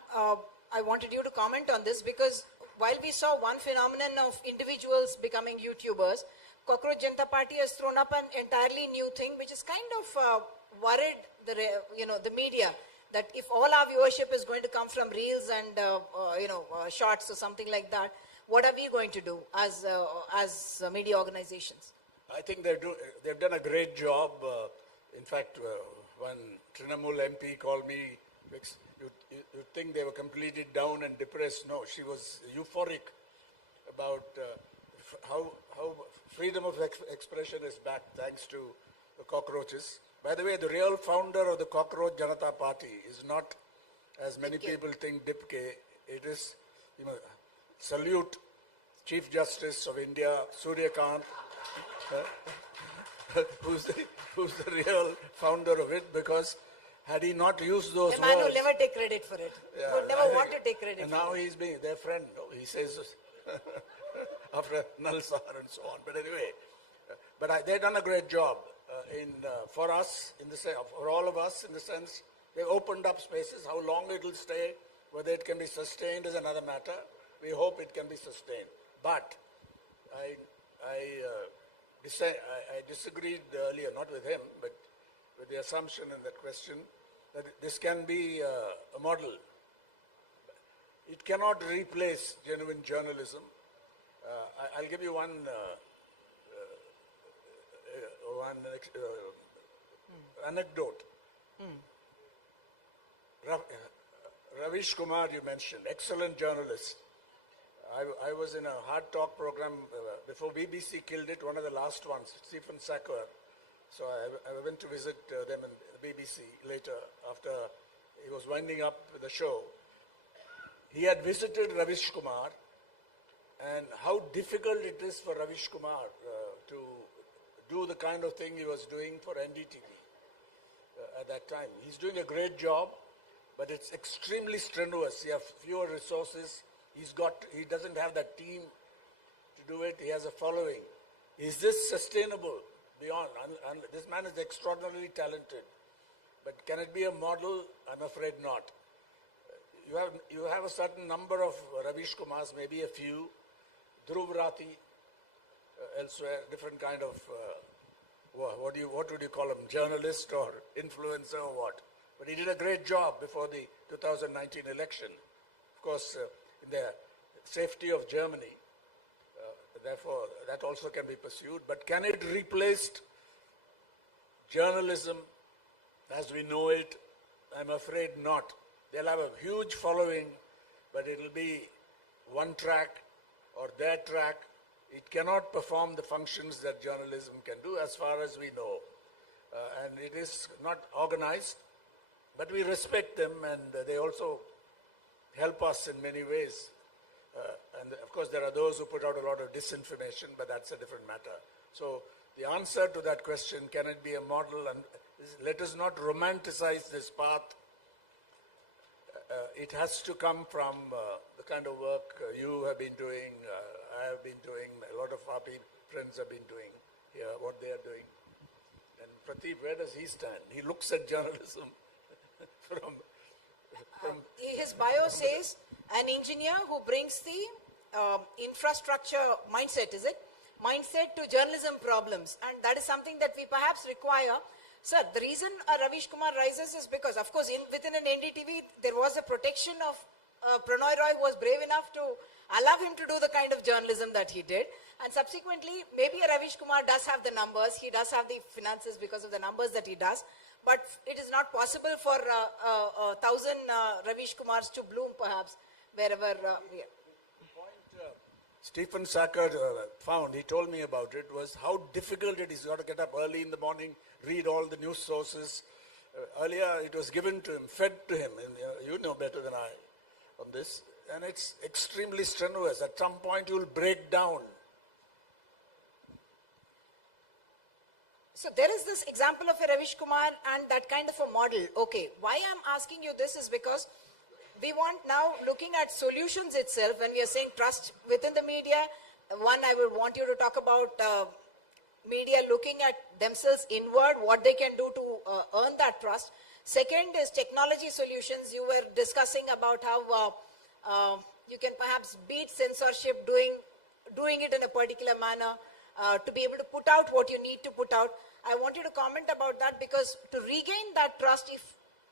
I wanted you to comment on this because while we saw one phenomenon of individuals becoming YouTubers, Cockroach Janata Party has thrown up an entirely new thing, which is kind of worried the media that if all our viewership is going to come from reels and shorts or something like that, what are we going to do as media organizations? I think they've done a great job. In fact, when Trinamool MP called me, you think they were completely down and depressed. No, she was euphoric about how freedom of expression is back thanks to the cockroaches. By the way, the real founder of the Cockroach Janata Party is not, as many people think, Dipke. It is, salute Chief Justice of India, Surya Kant, who's the real founder of it, because had he not used those words... The man will never take credit for it. Yeah, he would never want to take credit and for now it. he's being their friend. No? He says, after Nalsar and so on. But anyway, they've done a great job for us, for all of us, in the sense they opened up spaces. How long it will stay, whether it can be sustained is another matter. We hope it can be sustained. But I disagreed earlier, not with him, but with the assumption in that question that this can be a model. It cannot replace genuine journalism. I'll give you one anecdote. Ravish Kumar, you mentioned, excellent journalist. I was in a hard talk program before BBC killed it, one of the last ones, Stephen Sacker. So I went to visit them in the BBC later after he was winding up the show. He had visited Ravish Kumar, and how difficult it is for Ravish Kumar to do the kind of thing he was doing for NDTV at that time. He's doing a great job, but it's extremely strenuous. He has fewer resources. He doesn't have that team to do it. He has a following. Is this sustainable beyond? And this man is extraordinarily talented. But can it be a model? I'm afraid not. You have a certain number of Ravish Kumars, maybe a few. Dhruv Rathi, elsewhere, different kind of, what would you call him, journalist or influencer or what? But he did a great job before the 2019 election. Of course, in the safety of Germany, therefore, that also can be pursued. But can it replace journalism as we know it? I'm afraid not. They'll have a huge following, but it'll be one track or their track. It cannot perform the functions that journalism can do as far as we know. And it is not organized, but we respect them, and they also help us in many ways. And of course, there are those who put out a lot of disinformation, but that's a different matter. So the answer to that question, can it be a model? And let us not romanticize this path. It has to come from the kind of work you have been doing, I have been doing, a lot of our friends have been doing here, what they are doing. And Pratik, where does he stand? He looks at journalism from his bio says an engineer who brings the infrastructure mindset, is it? Mindset to journalism problems. And that is something that we perhaps require. Sir, the reason Ravish Kumar rises is because, of course, within an NDTV, there was a protection of Pranoy Roy, who was brave enough to allow him to do the kind of journalism that he did. And subsequently, maybe Ravish Kumar does have the numbers. He does have the finances because of the numbers that he does. But it is not possible for 1,000 Ravish Kumars to bloom, perhaps, wherever we are. Stephen Sacker found, he told me about it, was how difficult it is. You have to get up early in the morning, read all the news sources. Earlier, it was given to him, fed to him, and you know better than I on this. And it's extremely strenuous. At some point, you will break down. So there is this example of a Ravish Kumar and that kind of a model. Okay, why I'm asking you this is because we want now looking at solutions itself. When we are saying trust within the media, one, I would want you to talk about media looking at themselves inward, what they can do to earn that trust. Second is technology solutions. You were discussing about how you can perhaps beat censorship doing it in a particular manner to be able to put out what you need to put out. I want you to comment about that, because to regain that trust, if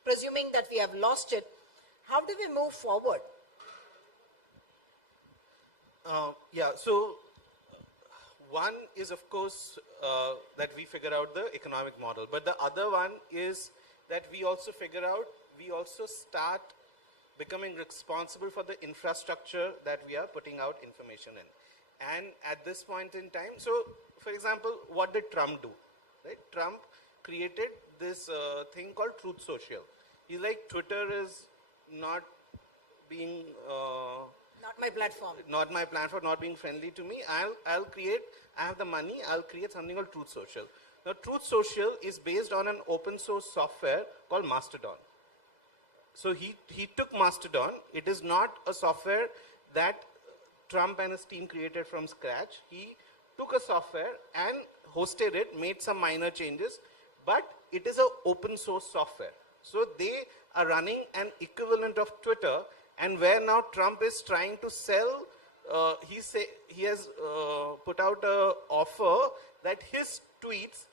presuming that we have lost it, how do we move forward? So one is, of course, that we figure out the economic model. But the other one is that we also start becoming responsible for the infrastructure that we are putting out information in. And at this point in time, so for example, what did Trump do? Right? Trump created this thing called Truth Social. He's like, Twitter is not being not my platform, not being friendly to me. I have the money, I'll create something called Truth Social. Now, Truth Social is based on an open source software called Mastodon. So he took Mastodon. It is not a software that Trump and his team created from scratch. He took a software and hosted it, made some minor changes, but it is an open source software. So they are running an equivalent of Twitter, and where now Trump is trying to sell, he has put out an offer that his tweets,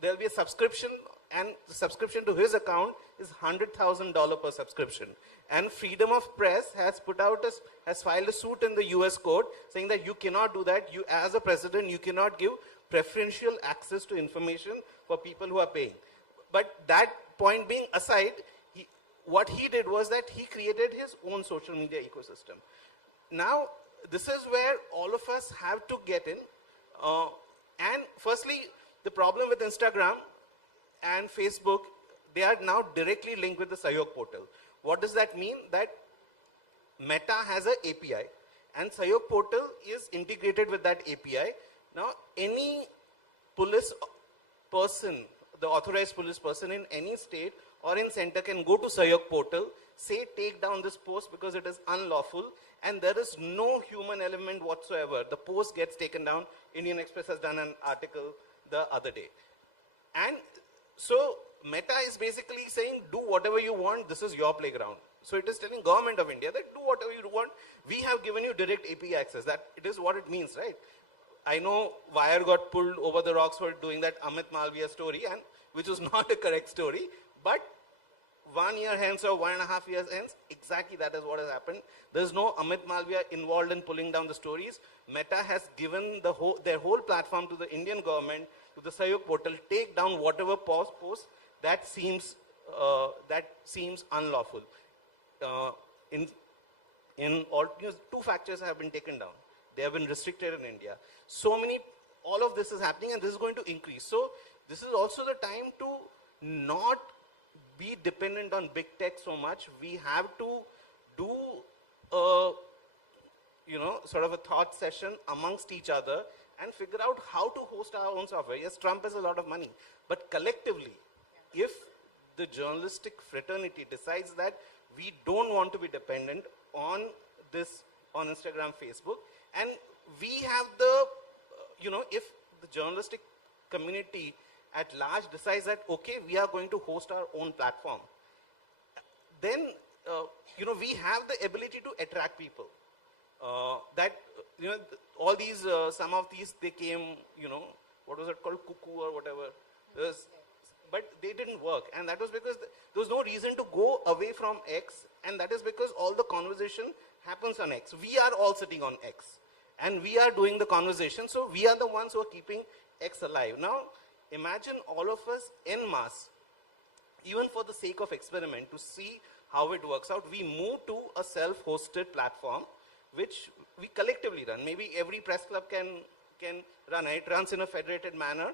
there will be a subscription, and the subscription to his account is $100,000 per subscription. And Freedom of Press has filed a suit in the US court saying that you cannot do that. You, as a president, you cannot give preferential access to information for people who are paying. But that point being aside, what he did was that he created his own social media ecosystem. Now, this is where all of us have to get in. And firstly, the problem with Instagram and Facebook, they are now directly linked with the Sahyog portal. What does that mean? That Meta has an API and Sahyog portal is integrated with that API. Now, any police person, the authorized police person in any state or in center can go to Sahyog portal, say take down this post because it is unlawful, and there is no human element whatsoever. The post gets taken down. Indian Express has done an article the other day. And so Meta is basically saying, do whatever you want, this is your playground. So it is telling government of India that do whatever you want. We have given you direct API access. That it is what it means, right? I know Wire got pulled over the rocks for doing that Amit Malviya story, and which was not a correct story, but 1 year hence or 1.5 years hence, exactly that is what has happened. There is no Amit Malviya involved in pulling down the stories. Meta has given their whole platform to the Indian government, to the Sahyog portal, take down whatever post that seems unlawful. In all news, 2 factors have been taken down. They have been restricted in India. All of this is happening, and this is going to increase. So this is also the time to not be dependent on big tech so much. We have to do sort of a thought session amongst each other and figure out how to host our own software. Yes, Trump has a lot of money, but collectively, if the journalistic fraternity decides that we don't want to be dependent on this, on Instagram, Facebook, and we have the, if the journalistic community at large decides that, okay, we are going to host our own platform, then, we have the ability to attract people. All these, some of these, they came, what was it called, cuckoo or whatever. But they didn't work. And that was because there was no reason to go away from X. And that is because all the conversation happens on X. We are all sitting on X. And we are doing the conversation. So we are the ones who are keeping X alive. Now, imagine all of us en masse, even for the sake of experiment, to see how it works out. We move to a self-hosted platform, which we collectively run. Maybe every press club can run. It runs in a federated manner.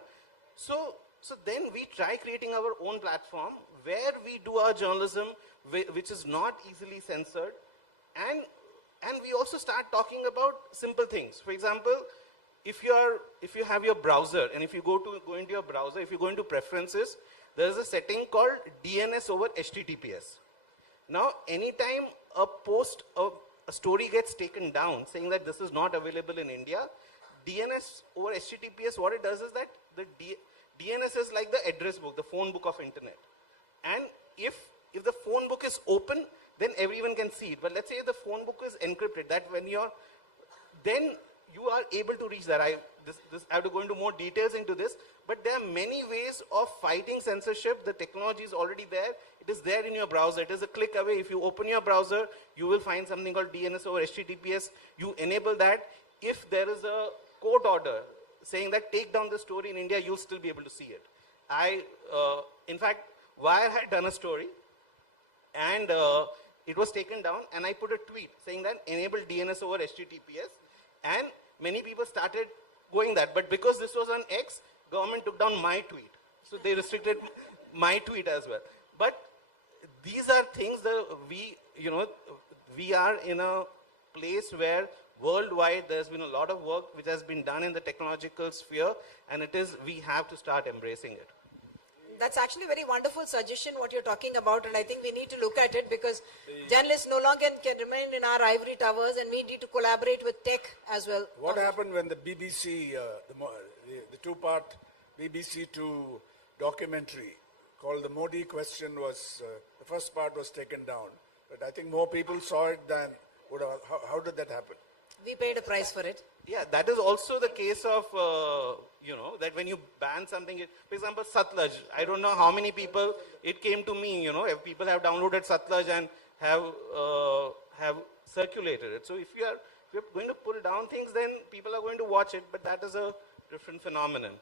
So then we try creating our own platform where we do our journalism, which is not easily censored. And we also start talking about simple things. For example, if you have your browser, and if you go into your browser, if you go into preferences, there is a setting called DNS over HTTPS. Now, anytime a story gets taken down saying that this is not available in India, DNS over HTTPS, what it does is that the DNS is like the address book, the phone book of internet. And if the phone book is open, then everyone can see it. But let's say the phone book is encrypted, that then you are able to reach that. I have to go into more details into this, but there are many ways of fighting censorship. The technology is already there. It is there in your browser. It is a click away. If you open your browser, you will find something called DNS over HTTPS. You enable that. If there is a court order saying that take down the story in India, you'll still be able to see it. In fact, Wire had done a story, and it was taken down, and I put a tweet saying that enable DNS over HTTPS, and many people started going that. But because this was on X, government took down my tweet. So they restricted my tweet as well. But these are things that we are in a place where worldwide there's been a lot of work which has been done in the technological sphere, and we have to start embracing it. That's actually a very wonderful suggestion what you're talking about, and I think we need to look at it because journalists no longer can remain in our ivory towers, and we need to collaborate with tech as well. What happened when the BBC, the 2-part BBC 2 documentary called The Modi Question was, the first part was taken down, but I think more people saw it than how did that happen? We paid a price for it. Yeah, that is also the case of, that when you ban something, for example, Satlaj, I don't know how many people, it came to me, if people have downloaded Satlaj and have circulated it. So if you're going to pull down things, then people are going to watch it, but that is a different phenomenon.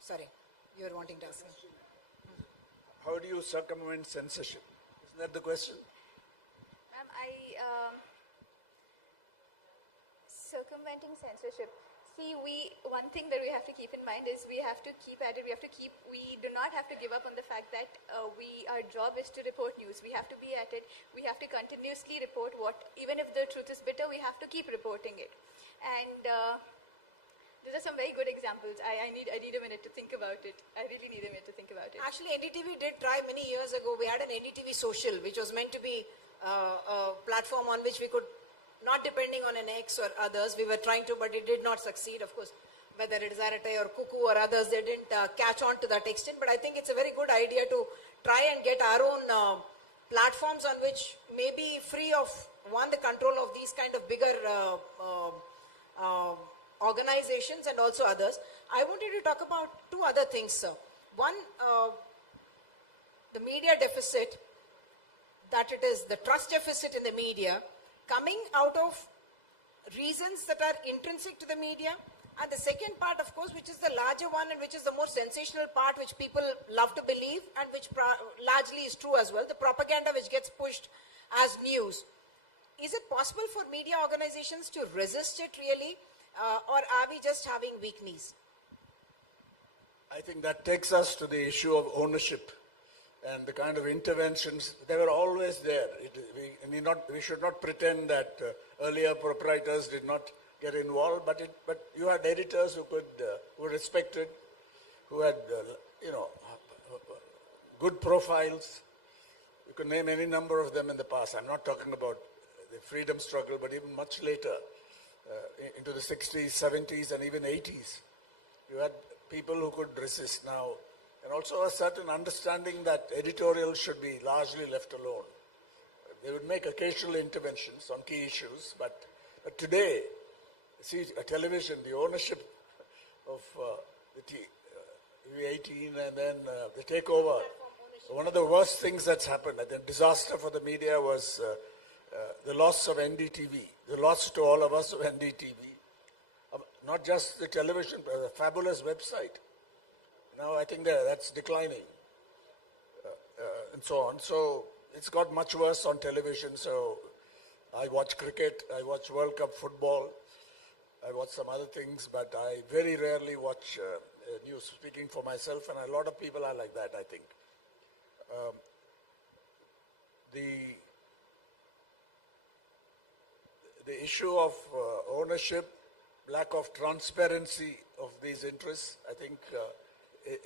Sorry, you were wanting to ask me. How do you circumvent censorship? Isn't that the question? Ma'am, circumventing censorship. See, one thing that we have to keep in mind is we have to keep at it. We do not have to give up on the fact that our job is to report news. We have to be at it. We have to continuously report even if the truth is bitter, we have to keep reporting it. And these are some very good examples. I need a minute to think about it. I really need a minute to think about it. Actually, NDTV did try many years ago. We had an NDTV social, which was meant to be a platform on which we could, not depending on an X or others, we were trying to, but it did not succeed. Of course, whether it is Arate or Cuckoo or others, they didn't catch on to that extent. But I think it's a very good idea to try and get our own platforms on which may be free of, the control of these kind of bigger organizations and also others. I wanted to talk about two other things, sir. One, the media deficit, that it is the trust deficit in the media, coming out of reasons that are intrinsic to the media. And the second part, of course, which is the larger one and which is the more sensational part, which people love to believe and which largely is true as well, the propaganda which gets pushed as news. Is it possible for media organizations to resist it really, or are we just having weak knees? I think that takes us to the issue of ownership. And the kind of interventions, they were always there. We should not pretend that earlier proprietors did not get involved, but you had editors who were respected, who had, good profiles. You could name any number of them in the past. I'm not talking about the freedom struggle, but even much later, into the 60s, 70s, and even 80s. You had people who could resist now. And also a certain understanding that editorial should be largely left alone. They would make occasional interventions on key issues, but today, see, television, the ownership of the TV18 and then the takeover. One of the worst things that's happened, I think, disaster for the media was the loss of NDTV, the loss to all of us of NDTV. Not just the television, but a fabulous website. Now I think that's declining and so on. So it's got much worse on television. So I watch cricket, I watch World Cup football, I watch some other things, but I very rarely watch news, speaking for myself, and a lot of people are like that, I think. The issue of ownership, lack of transparency of these interests, I think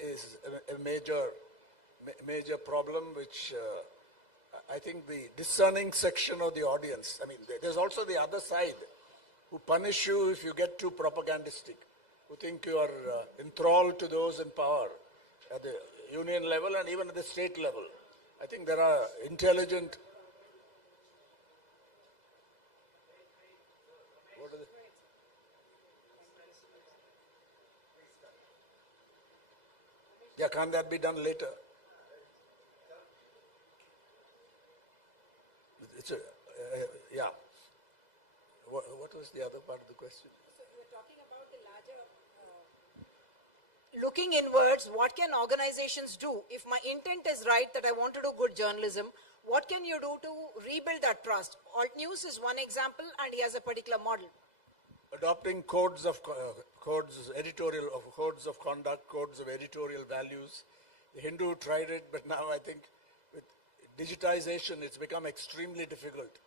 is a major problem, which I think the discerning section of the audience, I mean, there's also the other side who punish you if you get too propagandistic, who think you are enthralled to those in power at the union level and even at the state level. I think there are intelligent... What are they? Yeah, can't that be done later? It's yeah. What was the other part of the question? So you were talking about the larger... looking inwards, what can organizations do? If my intent is right, that I want to do good journalism, what can you do to rebuild that trust? Alt News is one example, and he has a particular model. Adopting codes of conduct, codes of editorial values. The Hindu tried it, but now I think with digitization, it's become extremely difficult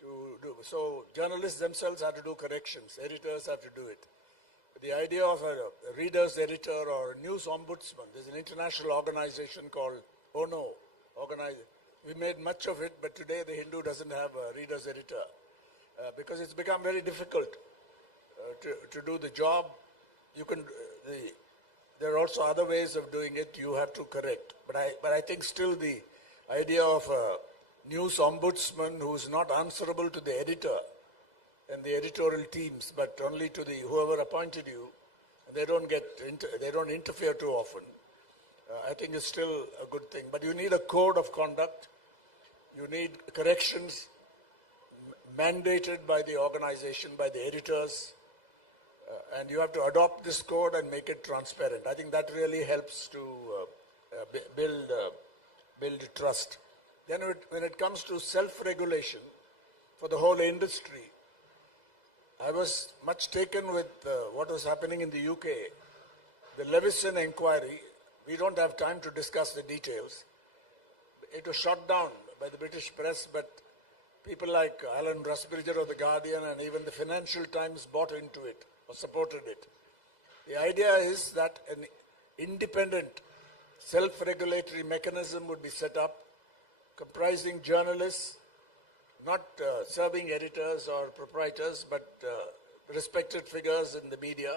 to do. So journalists themselves have to do corrections. Editors have to do it. The idea of a reader's editor or a news ombudsman, there's an international organization called ONO. We made much of it, but today the Hindu doesn't have a reader's editor because it's become very difficult to do the job. There are also other ways of doing it. You have to correct. But I think still the idea of a news ombudsman who's not answerable to the editor and the editorial teams, but only to the whoever appointed you, and they don't interfere too often. I think is still a good thing. But you need a code of conduct. You need corrections mandated by the organization, by the editors, and you have to adopt this code and make it transparent. I think that really helps to build trust. Then when it comes to self-regulation for the whole industry, I was much taken with what was happening in the UK. The Levison inquiry, we don't have time to discuss the details. It was shot down by the British press, but people like Alan Rusbridger of The Guardian and even the Financial Times bought into it or supported it. The idea is that an independent self-regulatory mechanism would be set up comprising journalists, not serving editors or proprietors, but respected figures in the media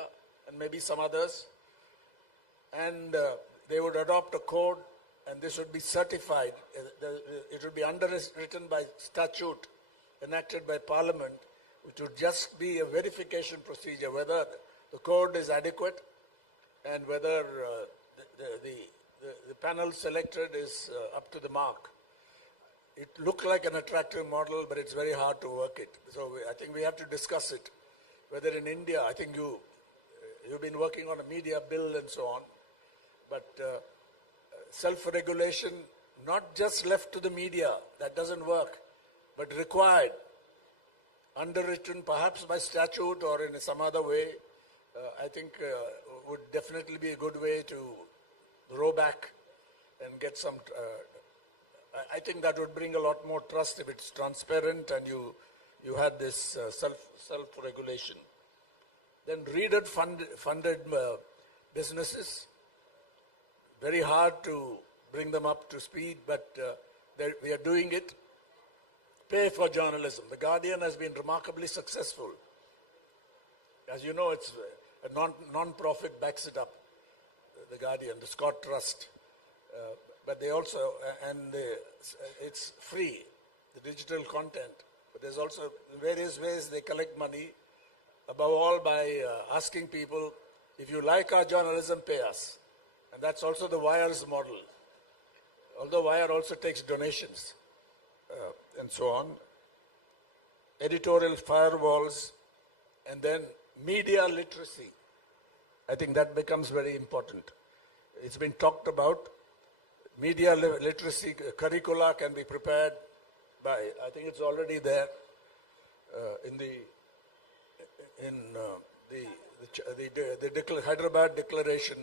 and maybe some others. And they would adopt a code, and this would be certified. It would be underwritten by statute enacted by Parliament, which would just be a verification procedure whether the code is adequate and whether the panel selected is up to the mark. It looked like an attractive model, but it's very hard to work it. So I think we have to discuss it. Whether in India, I think you've been working on a media bill and so on, but self-regulation, not just left to the media, that doesn't work, but required, underwritten perhaps by statute or in some other way, I think would definitely be a good way to row back and get some, I think that would bring a lot more trust if it's transparent and you had this self-regulation. Then funded businesses, very hard to bring them up to speed, but we are doing it. Pay for journalism. The Guardian has been remarkably successful. As you know, it's a non-profit backs it up, the Guardian, the Scott Trust. But they also, it's free, the digital content. But there's also various ways they collect money, above all by asking people, if you like our journalism, pay us. And that's also the Wire's model. Although Wire also takes donations and so on. Editorial firewalls, and then media literacy. I think that becomes very important. It's been talked about. Media literacy curricula can be prepared by, I think it's already there in the Hyderabad Declaration,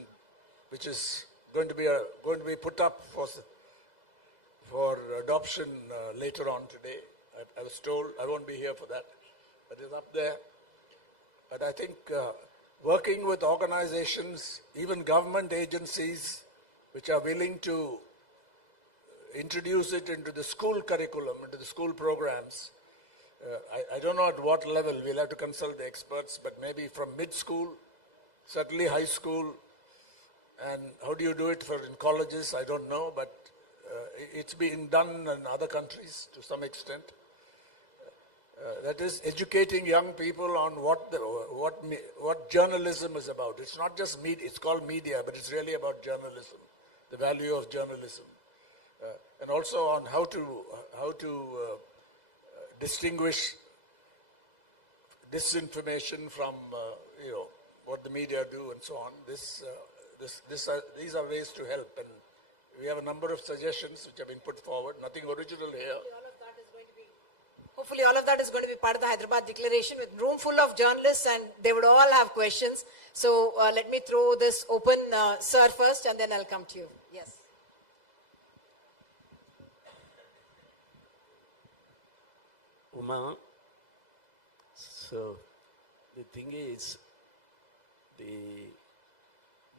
which is going to be put up for adoption later on today. I was told I won't be here for that, but it's up there. But I think working with organizations, even government agencies, which are willing to introduce it into the school curriculum, into the school programs. I don't know at what level, we'll have to consult the experts, but maybe from mid-school, certainly high school, and how do you do it in colleges, I don't know, but it's being done in other countries to some extent. That is educating young people on what journalism is about. It's not just media, it's called media, but it's really about journalism, the value of journalism. And also on how to distinguish disinformation from what the media do and so on. These are ways to help, and we have a number of suggestions which have been put forward. Nothing original here. Hopefully all of that is going to be part of the Hyderabad Declaration with room full of journalists, and they would all have questions. So let me throw this open, sir first, and then I'll come to you. Yes. Uma, so the thing is,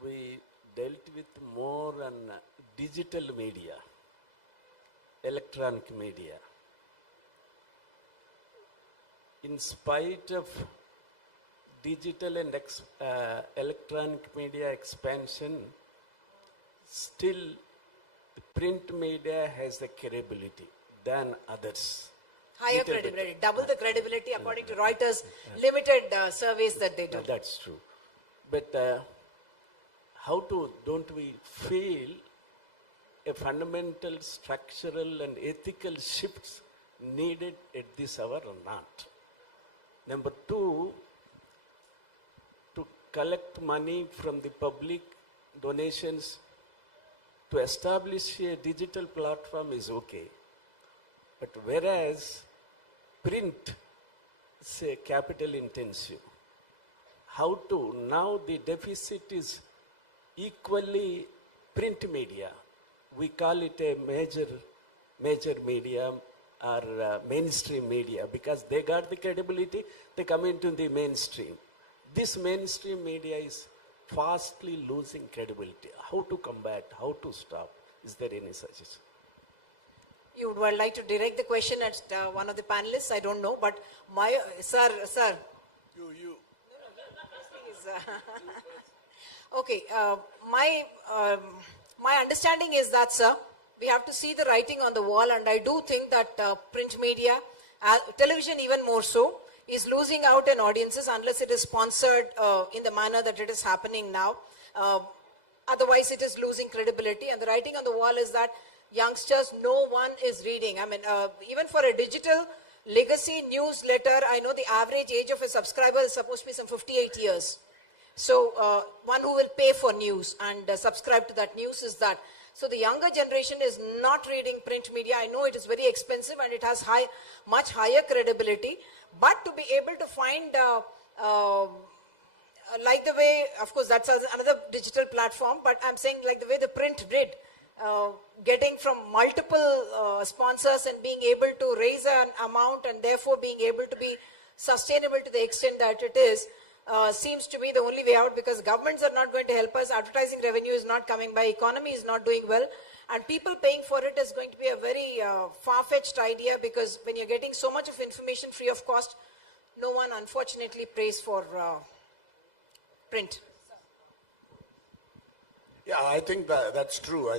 we dealt with more on digital media, electronic media. In spite of digital and electronic media expansion, still the print media has the credibility than others. Higher credibility, double the credibility according to Reuters' limited surveys that they do. That's true. But don't we feel a fundamental structural and ethical shifts needed at this hour or not? Number two, to collect money from the public donations to establish a digital platform is okay. But whereas print is a capital intensive, how to, now the deficit is equally print media. We call it a major media or mainstream media because they got the credibility, they come into the mainstream. This mainstream media is fastly losing credibility. How to combat, how to stop? Is there any suggestion? You would like to direct the question at one of the panelists? I don't know, but sir. You. Please, okay, my understanding is that, sir, we have to see the writing on the wall, and I do think that print media, television even more so, is losing out in audiences unless it is sponsored in the manner that it is happening now. Otherwise, it is losing credibility, and the writing on the wall is that youngsters, no one is reading. I mean, even for a digital legacy newsletter, I know the average age of a subscriber is supposed to be some 58 years. So, one who will pay for news and subscribe to that news is that. So, the younger generation is not reading print media. I know it is very expensive and it has much higher credibility. But to be able to find, like the way, of course, that's another digital platform, but I'm saying like the way the print did, getting from multiple sponsors and being able to raise an amount and therefore being able to be sustainable to the extent that it is, seems to be the only way out, because governments are not going to help us, advertising revenue is not coming by, economy is not doing well, and people paying for it is going to be a very far-fetched idea, because when you're getting so much of information free of cost, no one unfortunately pays for print. Yeah, I think that's true.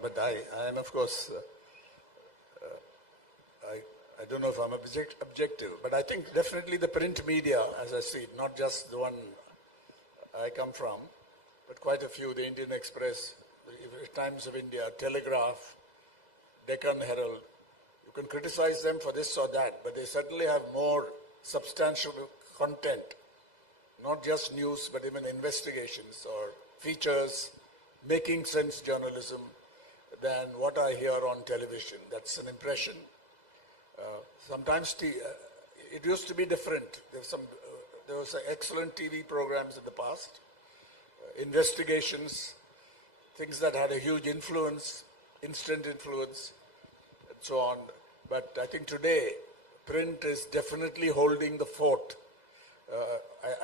But I am, of course, I don't know if I'm objective, but I think definitely the print media, as I see it, not just the one I come from, but quite a few, the Indian Express, the Times of India, Telegraph, Deccan Herald. You can criticize them for this or that, but they certainly have more substantial content, not just news, but even investigations or features, making sense journalism, than what I hear on television. That's an impression. Sometimes it used to be different. There was excellent TV programs in the past, investigations, things that had a huge influence, instant influence, and so on. But I think today, print is definitely holding the fort.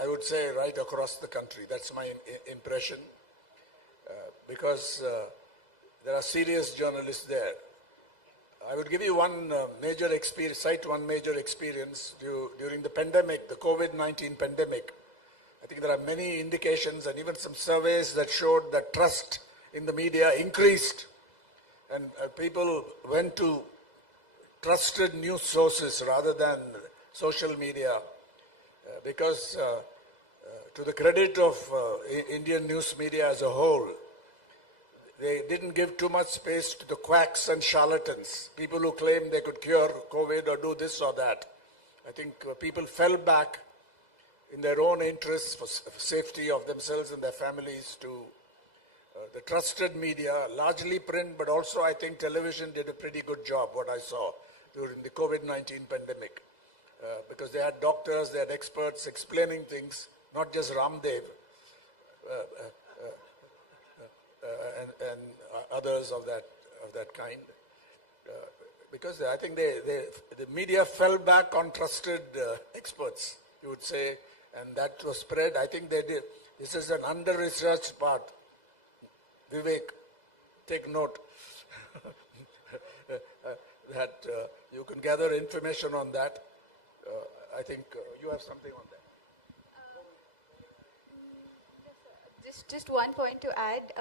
I would say right across the country. That's my impression, because there are serious journalists there. I would give you one major experience, cite one major experience during the pandemic, the COVID-19 pandemic. I think there are many indications and even some surveys that showed that trust in the media increased, and people went to trusted news sources rather than social media, because to the credit of Indian news media as a whole, they didn't give too much space to the quacks and charlatans, people who claimed they could cure COVID or do this or that. I think people fell back in their own interests for safety of themselves and their families to the trusted media, largely print, but also I think television did a pretty good job, what I saw during the COVID-19 pandemic. Because they had doctors, they had experts explaining things, not just Ramdev, and others of that kind, because I think the media fell back on trusted experts, you would say, and that was spread. I think they did. This is an under-researched part. Vivek, take note that you can gather information on that. I think you have something on that. Just one point to add.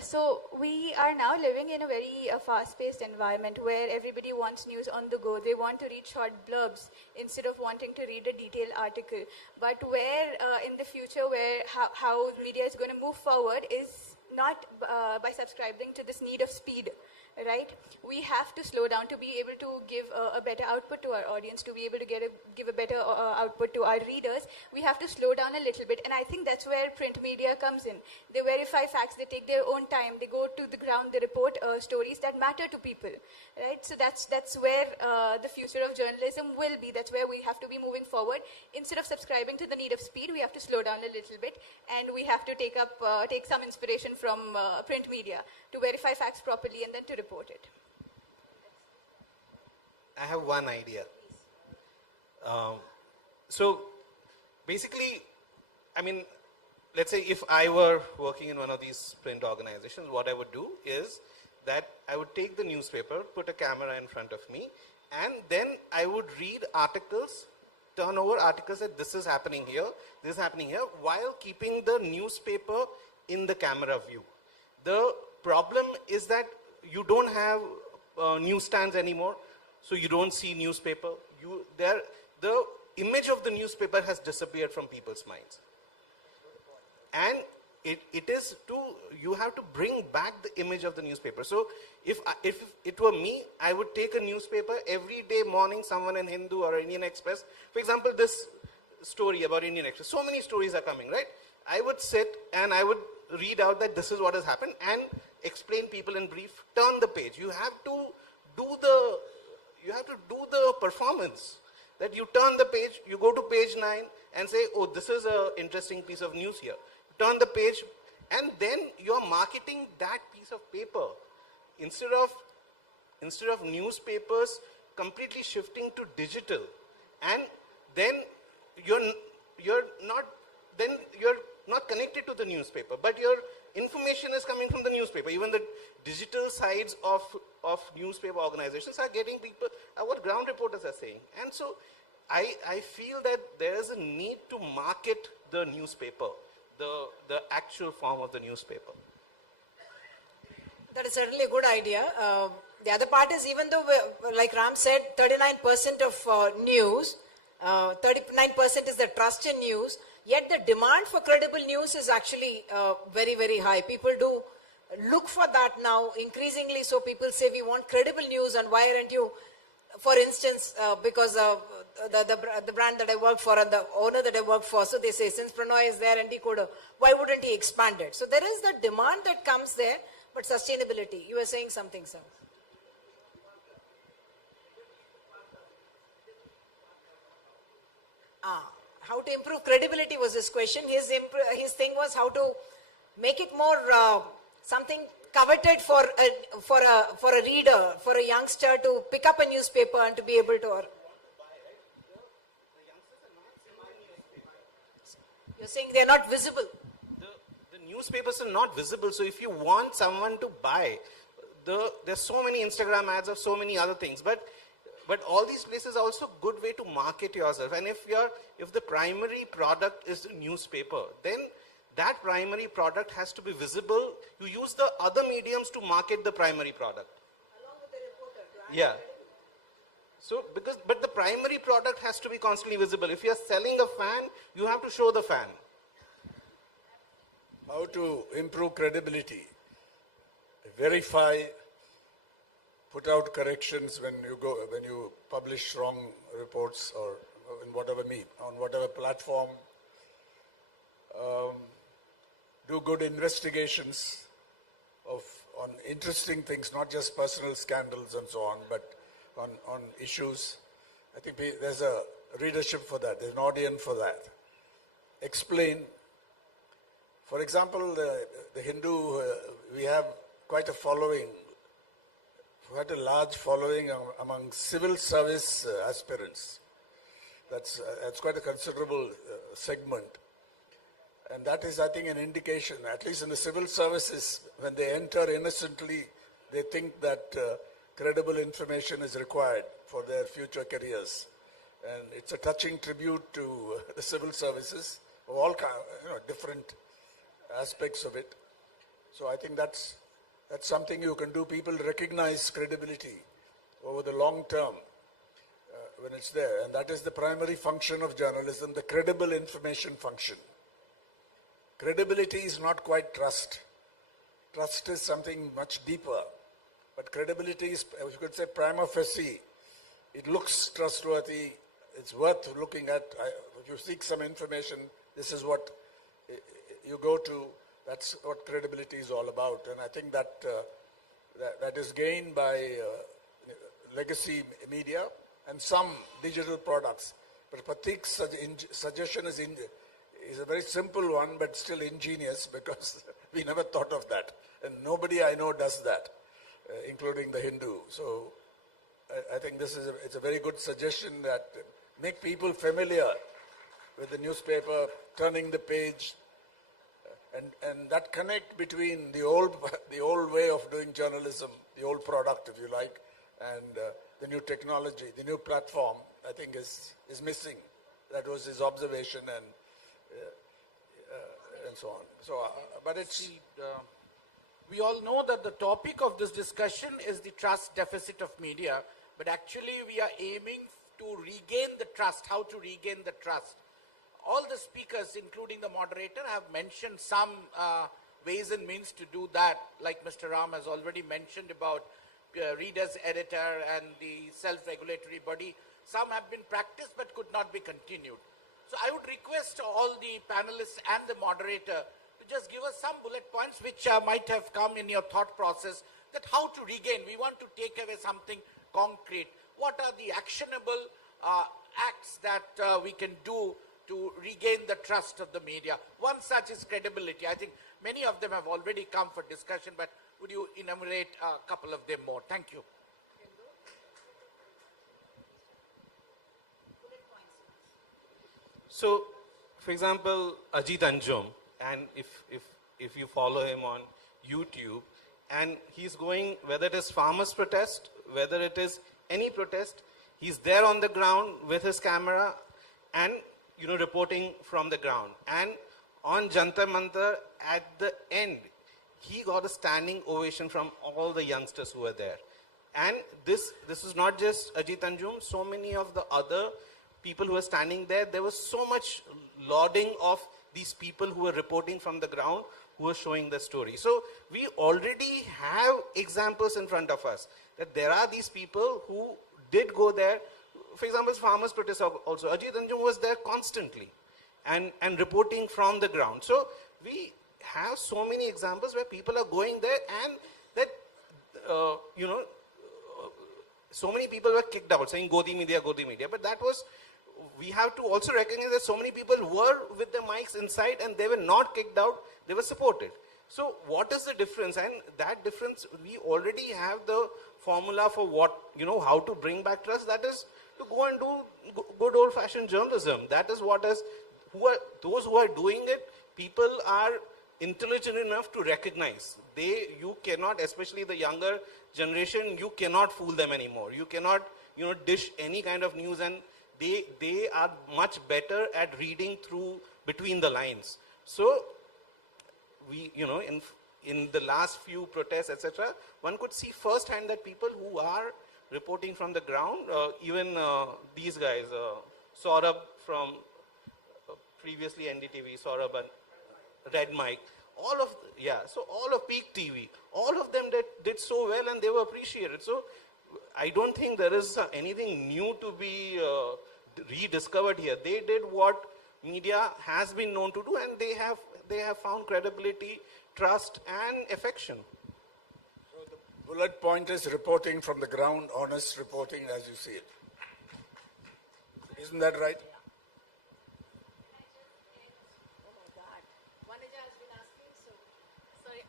So we are now living in a very fast-paced environment where everybody wants news on the go. They want to read short blurbs instead of wanting to read a detailed article. But where in the future, how media is going to move forward is not by subscribing to this need of speed. right? We have to slow down to be able to give a better output to our audience, to be able to give a better output to our readers. We have to slow down a little bit, and I think that's where print media comes in. They verify facts, they take their own time, they go to the ground, they report stories that matter to people, right? So that's where the future of journalism will be. That's where we have to be moving forward. Instead of subscribing to the need of speed, we have to slow down a little bit, and we have to take some inspiration from print media to verify facts properly and then to report it. I have one idea. So basically, I mean, let's say if I were working in one of these print organizations, what I would do is that I would take the newspaper, put a camera in front of me, and then I would read articles, turn over articles that this is happening here, this is happening here, while keeping the newspaper in the camera view. The problem is that you don't have newsstands anymore, so you don't see newspaper. The image of the newspaper has disappeared from people's minds. And you have to bring back the image of the newspaper. So if it were me, I would take a newspaper every day morning, someone in Hindu or Indian Express. For example, this story about Indian Express. So many stories are coming, right? I would sit and I would read out that this is what has happened and explain people in brief. Turn the page. You have to do the performance. That you turn the page, you go to page 9 and say, oh, this is an interesting piece of news here. Turn the page, and then you're marketing that piece of paper. Instead of newspapers completely shifting to digital, and then you're not connected to the newspaper, but your information is coming from the newspaper. Even the digital sides of newspaper organizations are getting people, what ground reporters are saying. And so I feel that there is a need to market the newspaper, the actual form of the newspaper. That is certainly a good idea. The other part is, even though, like Ram said, 39% of news, 39% is the trust in news, yet the demand for credible news is actually very, very high. People do look for that now increasingly. So people say, we want credible news, and why aren't you, for instance, because the brand that I work for and the owner that I work for, so they say, since Pranoy is there and Decoder, why wouldn't he expand it? So there is the demand that comes there, but sustainability. You were saying something, sir. How to improve credibility was his question. His thing was how to make it more something coveted for a reader, for a youngster to pick up a newspaper and to be able to. You're saying they're not visible. The newspapers are not visible. So if you want someone to buy, there's so many Instagram ads of so many other things. But all these places are also a good way to market yourself. And if the primary product is the newspaper, then that primary product has to be visible. You use the other mediums to market the primary product. Along with the reporter. Yeah. So, but the primary product has to be constantly visible. If you're selling a fan, you have to show the fan. How to improve credibility? Verify, put out corrections when you publish wrong reports or in whatever on whatever platform. Do good investigations on interesting things, not just personal scandals and so on, but on issues. I think there's a readership for that. There's an audience for that. Explain. For example, the Hindu, we have quite a following, quite a large following among civil service aspirants. That's quite a considerable segment. And that is, I think, an indication, at least in the civil services, when they enter innocently, they think that credible information is required for their future careers. And it's a touching tribute to the civil services of all different aspects of it. So I think that's something you can do. People recognize credibility over the long term when it's there. And that is the primary function of journalism, the credible information function. Credibility is not quite trust. Trust is something much deeper. But credibility is, you could say, prima facie. It looks trustworthy. It's worth looking at. If you seek some information, this is what you go to. That's what credibility is all about. And I think that that is gained by legacy media and some digital products. But Pratik's suggestion is a very simple one, but still ingenious, because we never thought of that. And nobody I know does that, including the Hindu. So I think it's a very good suggestion that make people familiar with the newspaper, turning the page, and that connect between the old way of doing journalism, the old product, if you like, and the new technology, the new platform, I think is missing. That was his observation, and so on. So, but it's... We all know that the topic of this discussion is the trust deficit of media, but actually we are aiming to regain the trust, how to regain the trust. All the speakers, including the moderator, have mentioned some ways and means to do that, like Mr. Ram has already mentioned about reader's editor and the self-regulatory body. Some have been practiced but could not be continued. So I would request all the panelists and the moderator to just give us some bullet points which might have come in your thought process, that how to regain. We want to take away something concrete. What are the actionable acts that we can do to regain the trust of the media? One such is credibility. I think many of them have already come for discussion, but would you enumerate a couple of them more? Thank you. So, for example, Ajit Anjum, and if you follow him on YouTube, and he's going, whether it is farmers' protest, whether it is any protest, he's there on the ground with his camera and, reporting from the ground. And on Jantar Mantar, at the end, he got a standing ovation from all the youngsters who were there. And this is not just Ajit Anjum, so many of the other people who were standing there, there was so much lauding of these people who were reporting from the ground, who were showing the story. So we already have examples in front of us that there are these people who did go there. For example, farmers' protest also. Ajit Anjum was there constantly and reporting from the ground. So we have so many examples where people are going there, and that, so many people were kicked out, saying Godi media, but that was, we have to also recognize that so many people were with the mics inside and they were not kicked out, they were supported. So what is the difference? And that difference, we already have the formula for what, how to bring back trust. That is to go and do good old-fashioned journalism. That is what is, those who are doing it, people are intelligent enough to recognize. You cannot, especially the younger generation, you cannot fool them anymore. You cannot, dish any kind of news, and they are much better at reading through between the lines. So we, in the last few protests, etc., one could see firsthand that people who are reporting from the ground, even these guys, Saurabh from previously NDTV, Saurabh and Red Mike, all of Peak TV, all of them did so well and they were appreciated. So I don't think there is anything new to be rediscovered here. They did what media has been known to do, and they have found credibility, trust, and affection. So the bullet point is reporting from the ground, honest reporting as you see it. Isn't that right?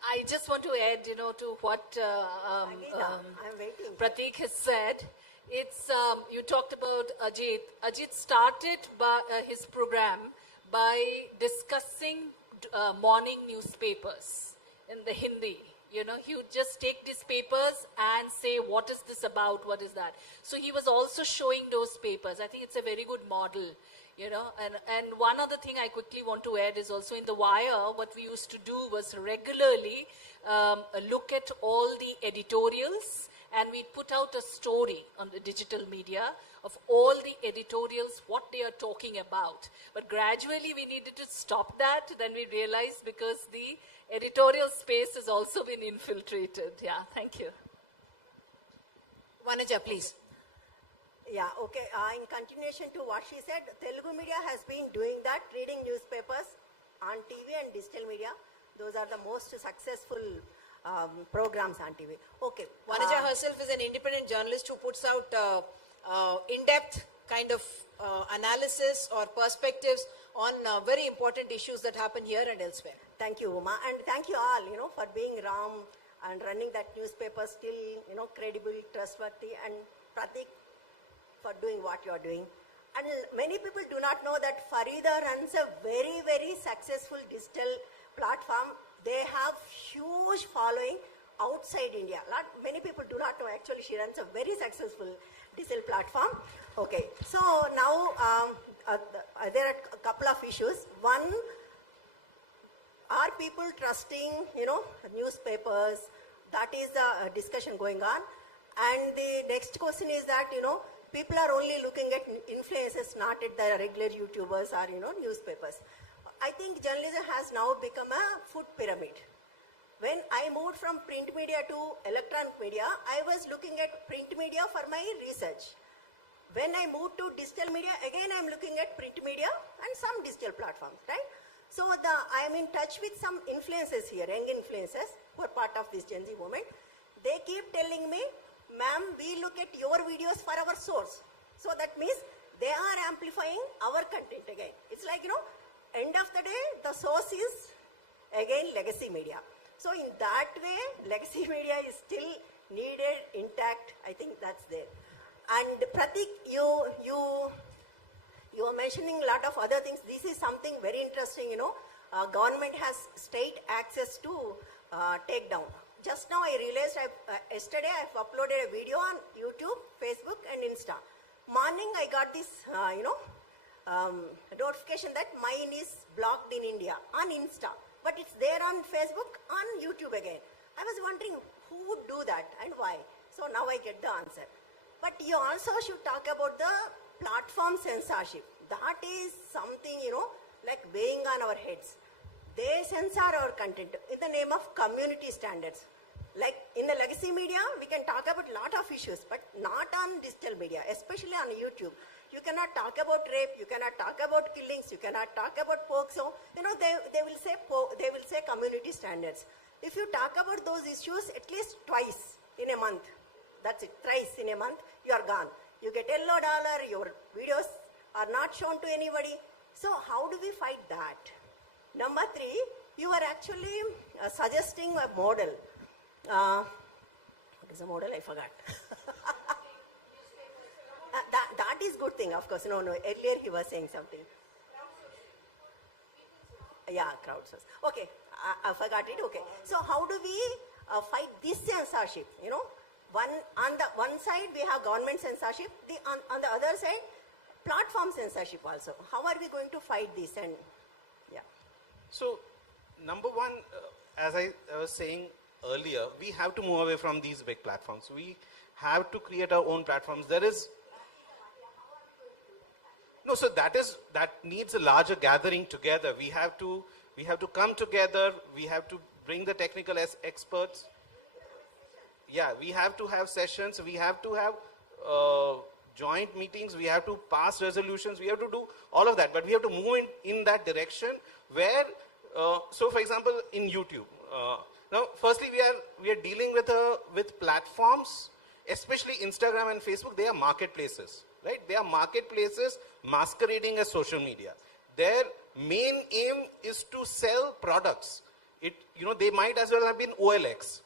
I just want to add, to what Pratik has said. It's you talked about Ajit. Ajit started his program by discussing morning newspapers in the Hindi. He would just take these papers and say, what is this about? What is that? So he was also showing those papers. I think it's a very good model. And one other thing I quickly want to add is also in The Wire, what we used to do was regularly look at all the editorials, and we'd put out a story on the digital media of all the editorials, what they are talking about. But gradually we needed to stop that. Then we realized because the editorial space has also been infiltrated. Yeah, thank you. Vanaja, please. Yeah, okay. In continuation to what she said, Telugu media has been doing that, reading newspapers on TV and digital media. Those are the most successful programs on TV. Okay. Vanaja herself is an independent journalist who puts out in-depth kind of analysis or perspectives on very important issues that happen here and elsewhere. Thank you, Uma, and thank you all, for being Ram and running that newspaper still, credible, trustworthy, and Pratik for doing what you are doing. And many people do not know that Farida runs a very, very successful digital platform. They have huge following outside India. Many people do not know actually she runs a very successful digital platform. Okay, so now there are a couple of issues. One, are people trusting, newspapers? That is the discussion going on. And the next question is that, people are only looking at influencers, not at the regular YouTubers or, newspapers. I think journalism has now become a food pyramid. When I moved from print media to electronic media, I was looking at print media for my research. When I moved to digital media, again I'm looking at print media and some digital platforms, right? So I am in touch with some influencers here, young influencers who are part of this Gen Z movement. They keep telling me, ma'am, we look at your videos for our source. So that means they are amplifying our content again. It's like, end of the day, the source is again legacy media. So in that way, legacy media is still needed, intact. I think that's there. And Pratik, you were mentioning a lot of other things. This is something very interesting, government has state access to take down. Just now I realized yesterday I've uploaded a video on YouTube, Facebook and Insta. Morning I got this, notification that mine is blocked in India on Insta. But it's there on Facebook, on YouTube again. I was wondering who would do that and why. So now I get the answer. But you also should talk about the platform censorship. That is something, like weighing on our heads. They censor our content in the name of community standards. Like in the legacy media, we can talk about a lot of issues, but not on digital media, especially on YouTube. You cannot talk about rape, you cannot talk about killings, you cannot talk about POCSO. They will say community standards. If you talk about those issues at least twice in a month, that's it, thrice in a month, you are gone. You get yellow dollar, your videos are not shown to anybody. So how do we fight that? Number 3, you are actually suggesting a model. What is the model? I forgot. That is good thing, of course. No, earlier he was saying something. Yeah, crowdsource. Okay, I forgot it. Okay. So how do we fight this censorship? On the one side we have government censorship, on the other side platform censorship also. How are we going to fight this? And yeah. So number one, as I was saying earlier, we have to move away from these big platforms. We have to create our own platforms. No, so that needs a larger gathering together. We have to come together. We have to bring the technical experts. Yeah, we have to have sessions. We have to have joint meetings. We have to pass resolutions. We have to do all of that. But we have to move in that direction where, so for example, in YouTube. Now, firstly, we are dealing with platforms, especially Instagram and Facebook. They are marketplaces, right? They are marketplaces masquerading as social media. Their main aim is to sell products. They might as well have been OLX.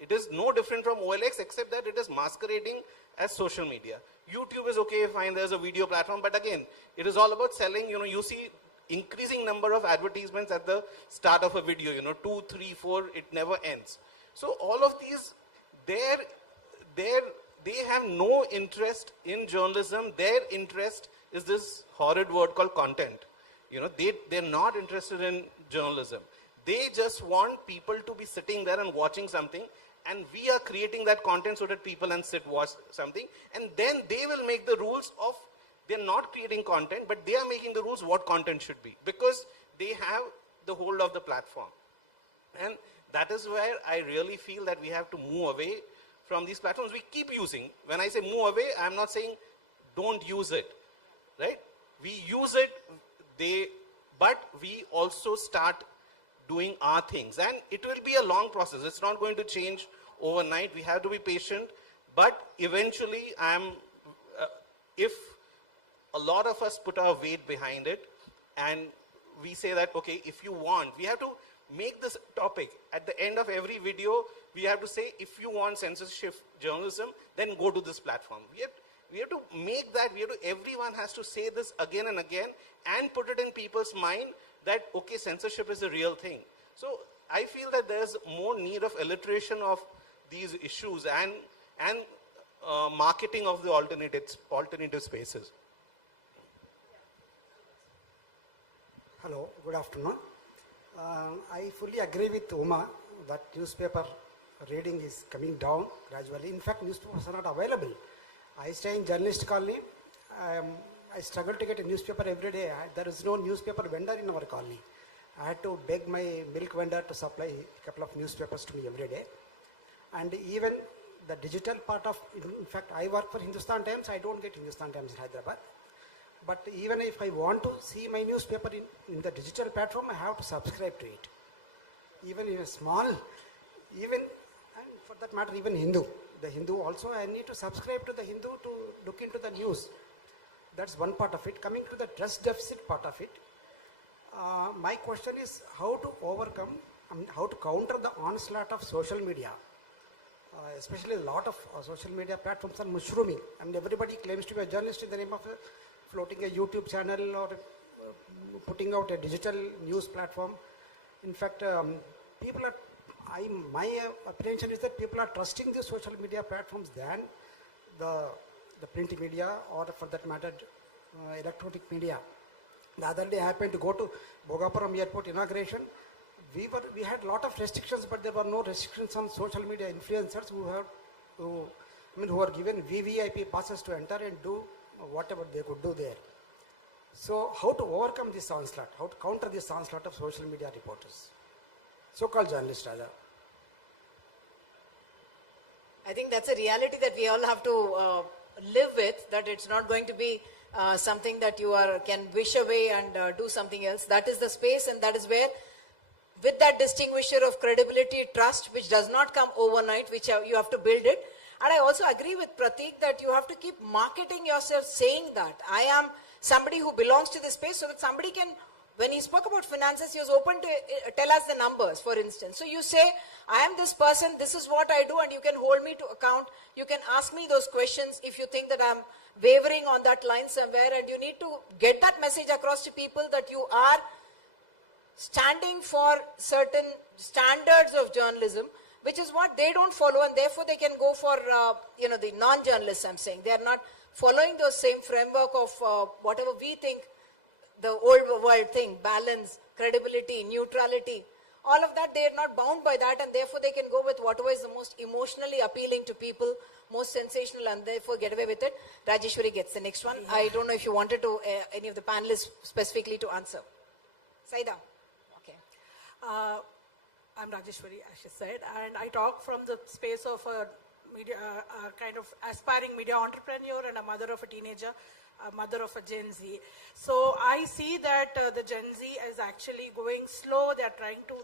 It is no different from OLX except that it is masquerading as social media. YouTube is okay, fine, there's a video platform, but again, it is all about selling. You see increasing number of advertisements at the start of a video, 2, 3, 4, it never ends. So all of these, they have no interest in journalism. Their interest is this horrid word called content. They're not interested in journalism. They just want people to be sitting there and watching something, and we are creating that content so that people can sit watch something, and then they will make the rules of, they're not creating content, but they are making the rules what content should be, because they have the hold of the platform. And that is where I really feel that we have to move away from these platforms, we keep using. When I say move away, I'm not saying don't use it, right? We use it, but we also start doing our things. And it will be a long process. It's not going to change overnight. We have to be patient. But eventually, if a lot of us put our weight behind it, and we say that, okay, if you want, we have to make this topic. At the end of every video, we have to say, if you want censorship journalism, then go to this platform. We have to make that, everyone has to say this again and again and put it in people's mind that, okay, censorship is a real thing. So I feel that there's more need of alliteration of these issues and marketing of the alternative spaces. Hello, good afternoon. I fully agree with Uma that newspaper reading is coming down gradually. In fact, newspapers are not available. I stay in journalist colony. I struggle to get a newspaper every day. There is no newspaper vendor in our colony. I had to beg my milk vendor to supply a couple of newspapers to me every day. And even the digital part of, in fact, I work for Hindustan Times. I don't get Hindustan Times in Hyderabad. But even if I want to see my newspaper in the digital platform, I have to subscribe to it. Even in a small, and for that matter, even Hindu. The Hindu also, I need to subscribe to the Hindu to look into the news. That's one part of it. Coming to the trust deficit part of it, my question is how to overcome, how to counter the onslaught of social media. Especially a lot of social media platforms are mushrooming, and everybody claims to be a journalist in the name of floating a YouTube channel or putting out a digital news platform. In fact, my apprehension is that people are trusting the social media platforms than the print media, or for that matter, electronic media. The other day I happened to go to Bhogapuram airport inauguration. We had a lot of restrictions, but there were no restrictions on social media influencers who were given VVIP passes to enter and do whatever they could do there. So how to overcome this onslaught? How to counter this onslaught of social media reporters? So-called journalists, rather. I think that's a reality that we all have to live with, that it's not going to be something that you can wish away and do something else. That is the space, and that is where, with that distinguisher of credibility, trust, which does not come overnight, which you have to build it. And I also agree with Pratik that you have to keep marketing yourself, saying that I am somebody who belongs to this space, so that somebody can, when he spoke about finances, he was open to tell us the numbers, for instance. So you say, I am this person, this is what I do, and you can hold me to account. You can ask me those questions if you think that I'm wavering on that line somewhere, and you need to get that message across to people that you are standing for certain standards of journalism, which is what they don't follow, and therefore they can go for, the non-journalists, I'm saying. They are not following those same framework of whatever we think the old world thing, balance, credibility, neutrality, all of that. They are not bound by that, and therefore they can go with whatever is the most emotionally appealing to people, most sensational, and therefore get away with it. Rajeshwari gets the next one. I don't know if you wanted to, any of the panelists specifically to answer. Syeda. Okay. I'm Rajeshwari, as she said, and I talk from the space of a media, kind of aspiring media entrepreneur and a mother of a teenager, a mother of a Gen Z. So I see that the Gen Z is actually going slow. They're trying to,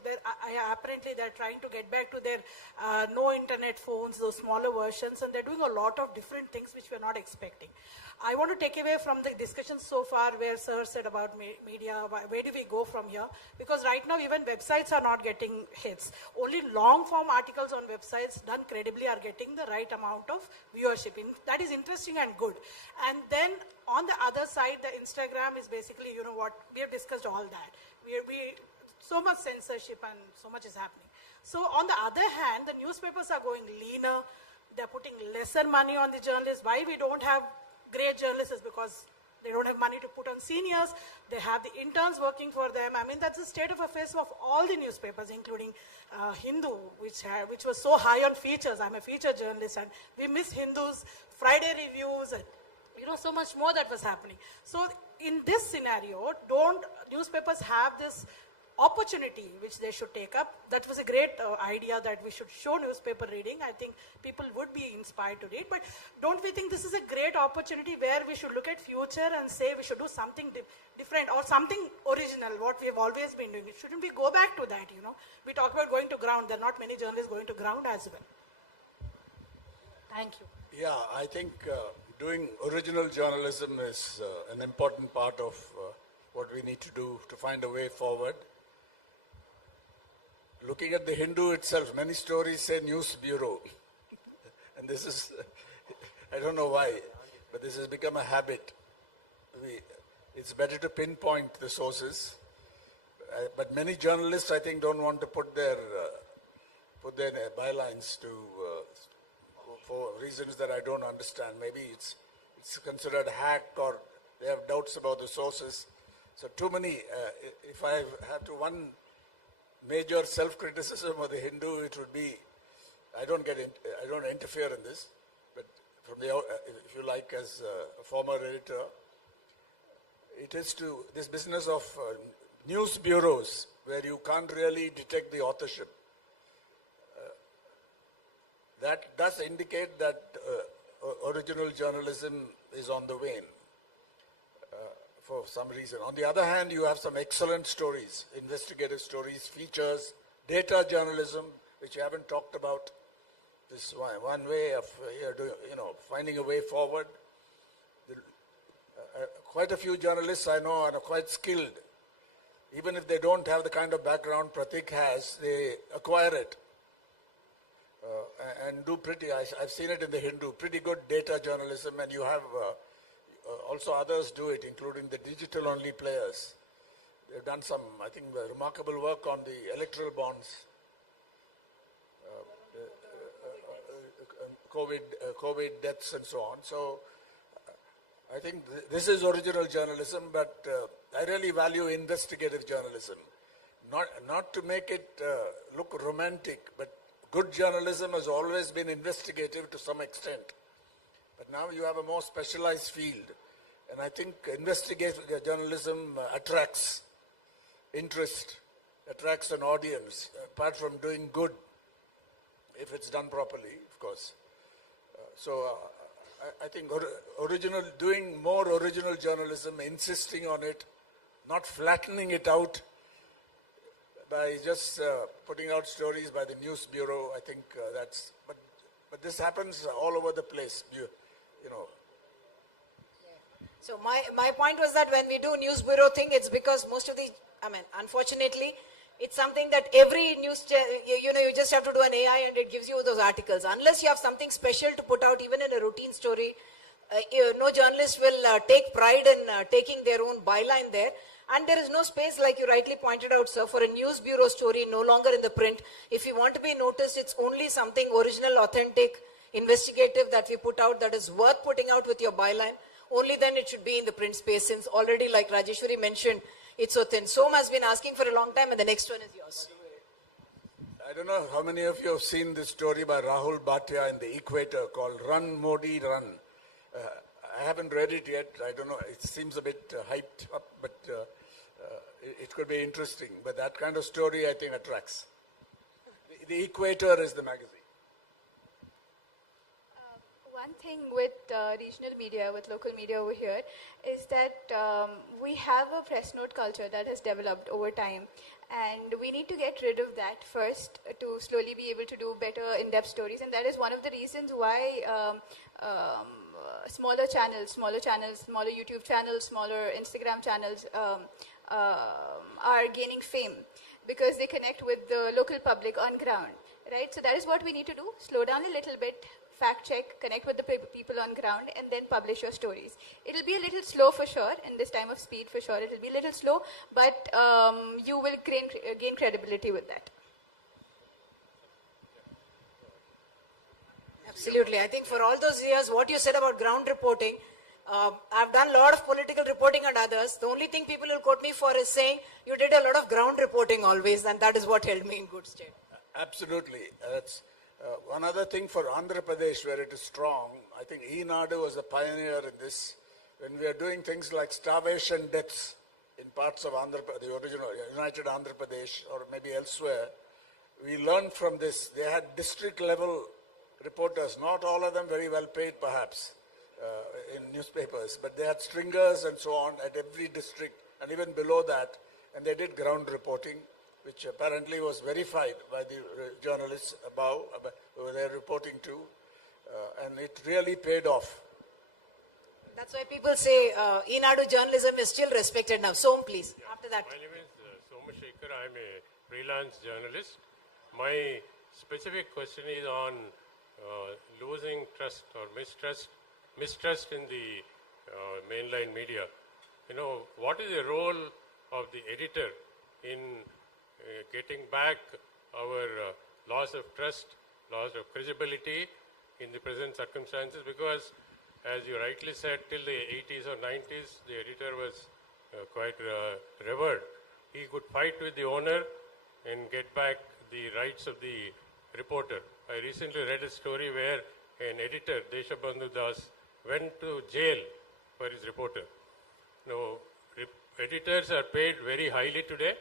apparently they're trying to get back to their no internet phones, those smaller versions, and they're doing a lot of different things which we're not expecting. I want to take away from the discussion so far where Sir said about media, where do we go from here? Because right now even websites are not getting hits. Only long form articles on websites done credibly are getting the right amount of viewership. That is interesting and good. And then on the other side, the Instagram is basically, you know what, we have discussed all that. So much censorship and so much is happening. So on the other hand, the newspapers are going leaner. They're putting lesser money on the journalists. Why we don't have great journalists is because they don't have money to put on seniors. They have the interns working for them. I mean, that's the state of affairs of all the newspapers, including Hindu, which was so high on features. I'm a feature journalist, and we miss Hindus, Friday reviews, and so much more that was happening. So in this scenario, don't newspapers have this opportunity which they should take up. That was a great idea that we should show newspaper reading. I think people would be inspired to read. But don't we think this is a great opportunity where we should look at future and say we should do something different or something original, what we have always been doing? Shouldn't we go back to that, you know? We talk about going to ground. There are not many journalists going to ground as well. Thank you. Yeah, I think doing original journalism is an important part of what we need to do to find a way forward. Looking at the Hindu itself, many stories say news bureau. And this is, I don't know why, but this has become a habit. It's better to pinpoint the sources. But many journalists, I think, don't want to put their bylines to for reasons that I don't understand. Maybe it's considered hack, or they have doubts about the sources. So too many. If I have to one major self-criticism of the Hindu, it would be I don't interfere in this, but from the if you like, as a former editor, it is to this business of news bureaus where you can't really detect the authorship. That does indicate that original journalism is on the wane for some reason. On the other hand, you have some excellent stories, investigative stories, features, data journalism, which you haven't talked about. This one way of finding a way forward. Quite a few journalists I know are quite skilled. Even if they don't have the kind of background Pratik has, they acquire it. And do I've seen it in the Hindu, pretty good data journalism, and you have also others do it, including the digital-only players. They've done some, I think, remarkable work on the electoral bonds, COVID deaths and so on. So I think this is original journalism, but I really value investigative journalism. Not to make it look romantic, but good journalism has always been investigative to some extent. But now you have a more specialized field. And I think investigative journalism attracts interest, attracts an audience, apart from doing good, if it's done properly, of course. I think doing more original journalism, insisting on it, not flattening it out by just putting out stories by the news bureau. I think that's, but this happens all over the place, you know. So my point was that when we do news bureau thing, it's because most of the, unfortunately, it's something that every news, you just have to do an AI and it gives you those articles. Unless you have something special to put out, even in a routine story, no journalist will take pride in taking their own byline there. And there is no space, like you rightly pointed out, sir, for a news bureau story no longer in the print. If you want to be noticed, it's only something original, authentic, investigative that we put out that is worth putting out with your byline. Only then it should be in the print space, since already, like Rajeshwari mentioned, it's so thin. Som has been asking for a long time, and the next one is yours. I don't know how many of you have seen this story by Rahul Bhatia in the Equator called Run Modi Run. I haven't read it yet. I don't know. It seems a bit hyped up, but it could be interesting. But that kind of story, I think, attracts. The Equator is the magazine. One thing with regional media, with local media over here, is that we have a press note culture that has developed over time. And we need to get rid of that first to slowly be able to do better in-depth stories. And that is one of the reasons why smaller channels, smaller YouTube channels, smaller Instagram channels are gaining fame, because they connect with the local public on ground, right? So that is what we need to do. Slow down a little bit, fact check, connect with the people on ground, and then publish your stories. It'll be a little slow for sure, in this time of speed for sure. It'll be a little slow, but you will gain credibility with that. Absolutely. I think for all those years, what you said about ground reporting, I've done a lot of political reporting and others. The only thing people will quote me for is saying, you did a lot of ground reporting always, and that is what held me in good stead. Absolutely. That's one other thing for Andhra Pradesh, where it is strong. I think Nadu was a pioneer in this. When we are doing things like starvation deaths in parts of the original United Andhra Pradesh or maybe elsewhere, we learned from this. They had district level reporters, not all of them very well paid perhaps in newspapers, but they had stringers and so on at every district and even below that, and they did ground reporting, which apparently was verified by the journalists above, who they were reporting to, and it really paid off. That's why people say Enadu journalism is still respected now. Som, please. Yeah. After that. My name is Somashekar. I'm a freelance journalist. My specific question is on losing trust or mistrust in the mainline media. You know, what is the role of the editor in getting back our loss of trust, loss of credibility in the present circumstances? Because as you rightly said, till the 80s or 90s, the editor was quite revered. He could fight with the owner and get back the rights of the reporter. I recently read a story where an editor, Deshabandhu Das, went to jail for his reporter. Now, editors are paid very highly today.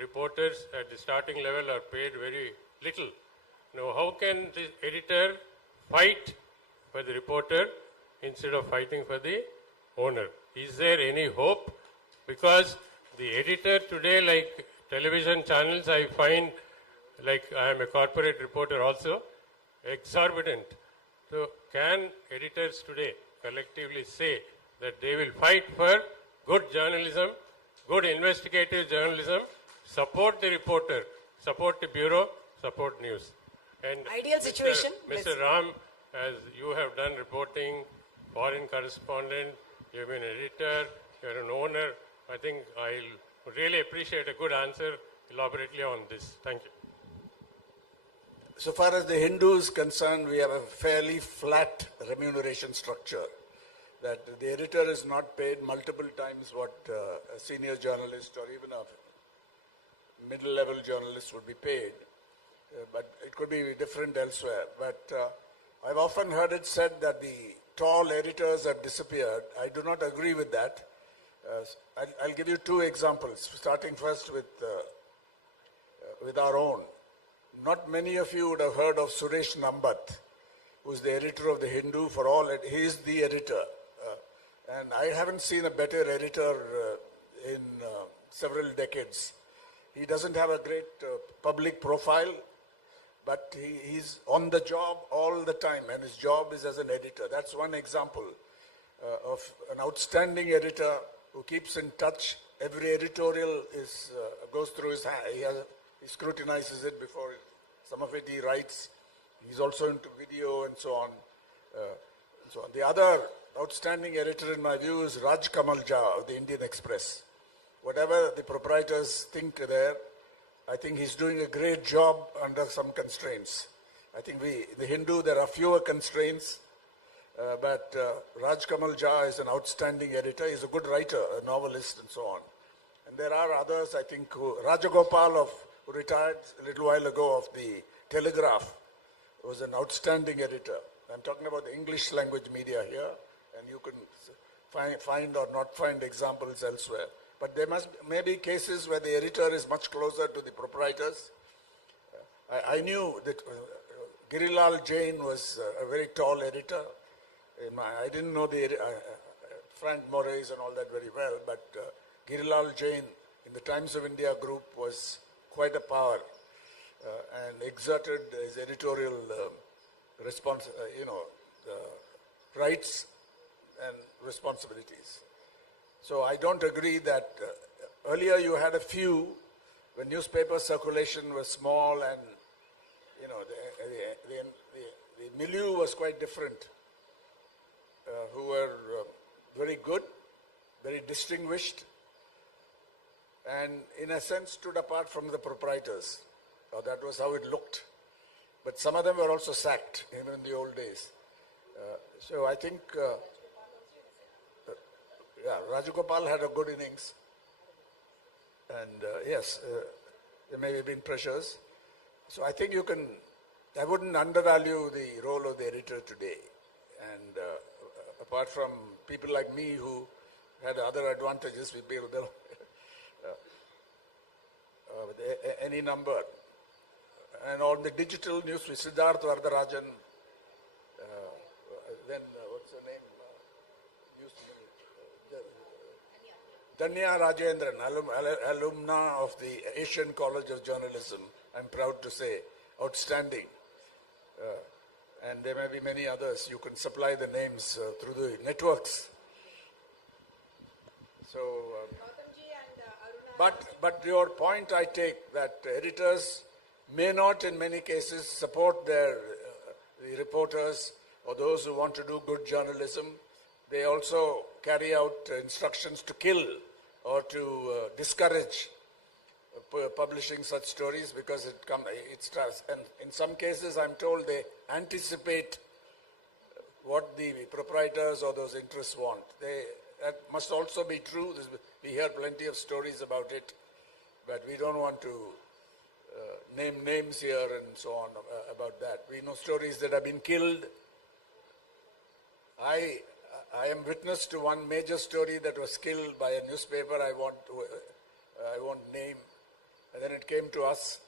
Reporters at the starting level are paid very little. Now, how can the editor fight for the reporter instead of fighting for the owner? Is there any hope? Because the editor today, like television channels, I find, like I am a corporate reporter also, exorbitant. So can editors today collectively say that they will fight for good journalism, good investigative journalism, support the reporter, support the bureau, support news? And ideal situation. Mr. Ram, as you have done reporting, foreign correspondent, you've been an editor, you're an owner, I think I'll really appreciate a good answer elaborately on this. Thank you. So far as the Hindu is concerned, we have a fairly flat remuneration structure. That the editor is not paid multiple times what a senior journalist or even a middle-level journalist would be paid. But it could be different elsewhere. But I've often heard it said that the tall editors have disappeared. I do not agree with that. I'll give you two examples, starting first with our own. Not many of you would have heard of Suresh Nambat, who's the editor of the Hindu for all. He is the editor. And I haven't seen a better editor in several decades. He doesn't have a great public profile, but he's on the job all the time, and his job is as an editor. That's one example of an outstanding editor who keeps in touch. Every editorial goes through his hand. He scrutinizes it before some of it he writes. He's also into video and so on. The other outstanding editor, in my view, is Raj Kamal Jha of the Indian Express. Whatever the proprietors think there, I think he's doing a great job under some constraints. I think the Hindu, there are fewer constraints, but Raj Kamal Jha is an outstanding editor. He's a good writer, a novelist, and so on. And there are others, I think, Rajagopal, who retired a little while ago, of the Telegraph, was an outstanding editor. I'm talking about the English language media here, and you can find or not find examples elsewhere. But there may be cases where the editor is much closer to the proprietors. I knew that Girilal Jain was a very tall editor. I didn't know Frank Moraes and all that very well, but Girilal Jain in the Times of India group was quite a power and exerted his editorial rights and responsibilities. So I don't agree that earlier you had a few when newspaper circulation was small and the milieu was quite different, who were very good, very distinguished, and in a sense stood apart from the proprietors. That was how it looked. But some of them were also sacked, even in the old days. So I think, Rajagopal had a good innings. And yes, there may have been pressures. So I think I wouldn't undervalue the role of the editor today. And apart from people like me who had other advantages. We paid them any number. And on the digital news, Siddharth Vardarajan, then what's her name? Danya Rajendran, alumna of the Asian College of Journalism, I'm proud to say, outstanding. And there may be many others. You can supply the names through the networks. So, but your point I take, that editors may not in many cases support the reporters or those who want to do good journalism. They also carry out instructions to kill or to discourage publishing such stories because it starts. And in some cases, I'm told they anticipate what the proprietors or those interests want. That must also be true. We hear plenty of stories about it, but we don't want to name names here and so on about that. We know stories that have been killed. I am witness to one major story that was killed by a newspaper I won't name. And then it came to us,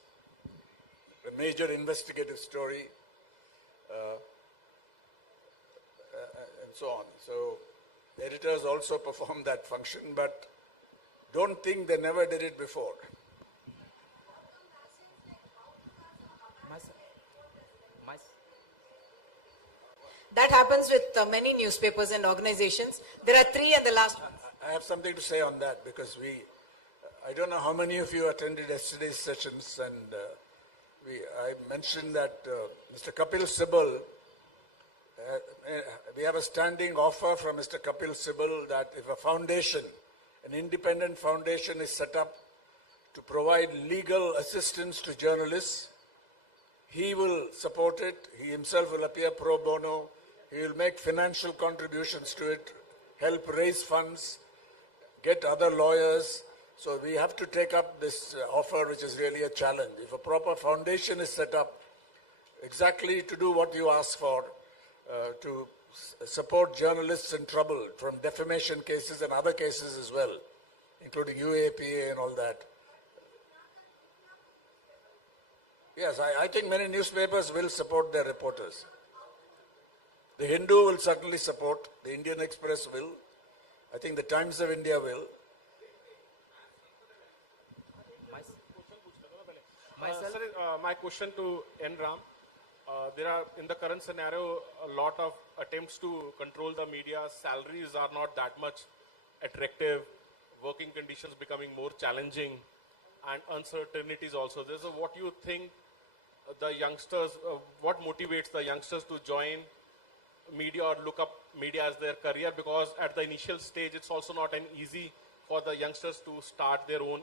a major investigative story, and so on. So editors also perform that function, but don't think they never did it before. That happens with many newspapers and organizations. There are three and the last one. I have something to say on that because I don't know how many of you attended yesterday's sessions, and I mentioned that Mr. Kapil Sibal, we have a standing offer from Mr. Kapil Sibal that if a foundation, an independent foundation is set up to provide legal assistance to journalists, he will support it. He himself will appear pro bono. He will make financial contributions to it, help raise funds, get other lawyers. So we have to take up this offer, which is really a challenge. If a proper foundation is set up exactly to do what you ask for, to support journalists in trouble from defamation cases and other cases as well, including UAPA and all that. Yes, I think many newspapers will support their reporters. The Hindu will certainly support, the Indian Express will, I think the Times of India will. My question to N. Ram, there are, in the current scenario, a lot of attempts to control the media. Salaries are not that much attractive, working conditions becoming more challenging, and uncertainties also there. So what do you think the youngsters, what motivates the youngsters to join media or look up media as their career? Because at the initial stage, it's also not an easy for the youngsters to start their own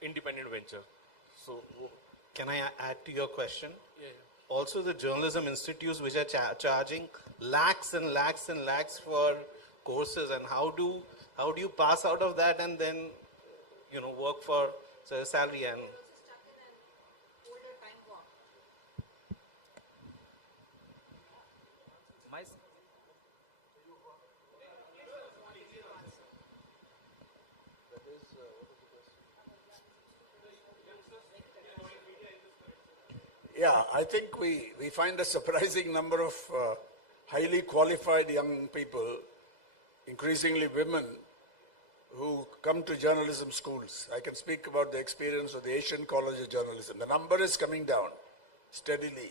independent venture. So, can I add to your question? Yeah. Also, the journalism institutes which are charging lakhs and lakhs and lakhs for courses, and how do you pass out of that and then work for a salary and Yeah, I think we find a surprising number of highly qualified young people, increasingly women, who come to journalism schools. I can speak about the experience of the Asian College of Journalism. The number is coming down steadily,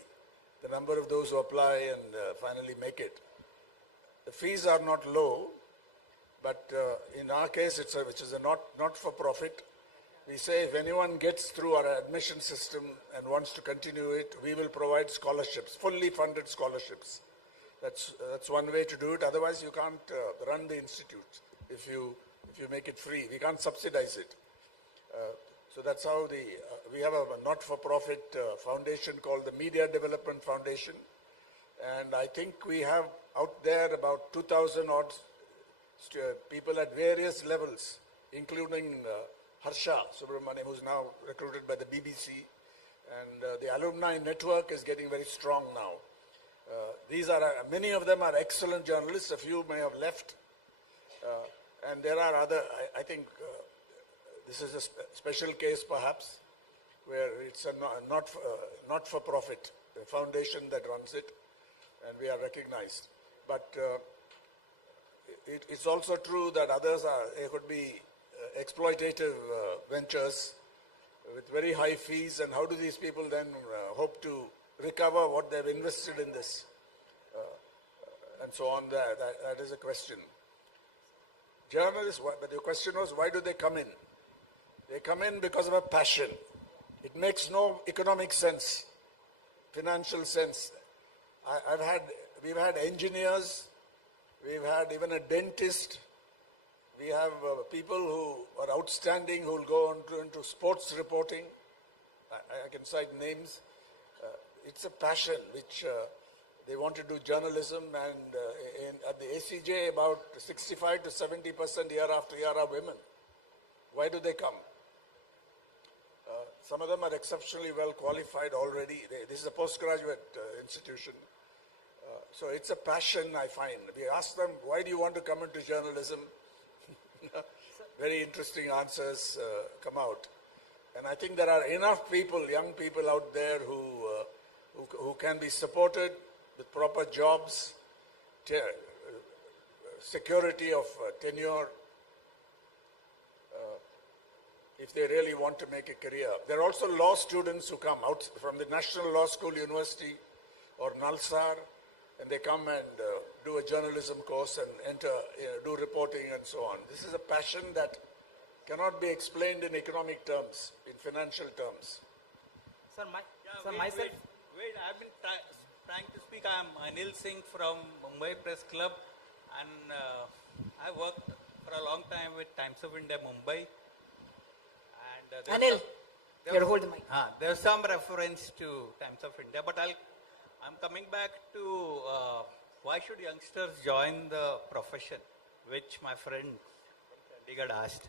the number of those who apply and finally make it. The fees are not low, but in our case, which is a not-for-profit, we say if anyone gets through our admission system and wants to continue it, we will provide scholarships, fully funded scholarships. That's one way to do it. Otherwise, you can't run the institute if you make it free. We can't subsidize it. So that's how we have a not-for-profit foundation called the Media Development Foundation. And I think we have out there about 2,000 odd people at various levels, including Harsha Subramaniam, who's now recruited by the BBC. And the alumni network is getting very strong now. Many of them are excellent journalists. A few may have left. And there are other, I think this is a special case perhaps, where it's a not-for-profit foundation that runs it, and we are recognized. But it's also true that others there could be exploitative ventures with very high fees, and how do these people then hope to recover what they've invested in this? And so on. That is a question. Journalists, but the question was, why do they come in? They come in because of a passion. It makes no economic sense, financial sense. We've had engineers, we've had even a dentist. We have people who are outstanding, who will go on into sports reporting. I can cite names. It's a passion which they want to do journalism, and at the ACJ about 65 to 70% year after year are women. Why do they come? Some of them are exceptionally well qualified already. This is a postgraduate institution. So it's a passion, I find. We ask them, why do you want to come into journalism? Very interesting answers come out. And I think there are enough people, young people out there who can be supported with proper jobs, security of tenure, if they really want to make a career. There are also law students who come out from the National Law School University or Nalsar, and they come and do a journalism course and do reporting and so on. This is a passion that cannot be explained in economic terms, in financial terms. Sir, myself. Wait, I've been trying to speak. I'm Anil Singh from Mumbai Press Club, and I worked for a long time with Times of India Mumbai. And Anil, you hold the mic. There's some reference to Times of India, but I'm coming back to why should youngsters join the profession, which my friend from Chandigarh asked.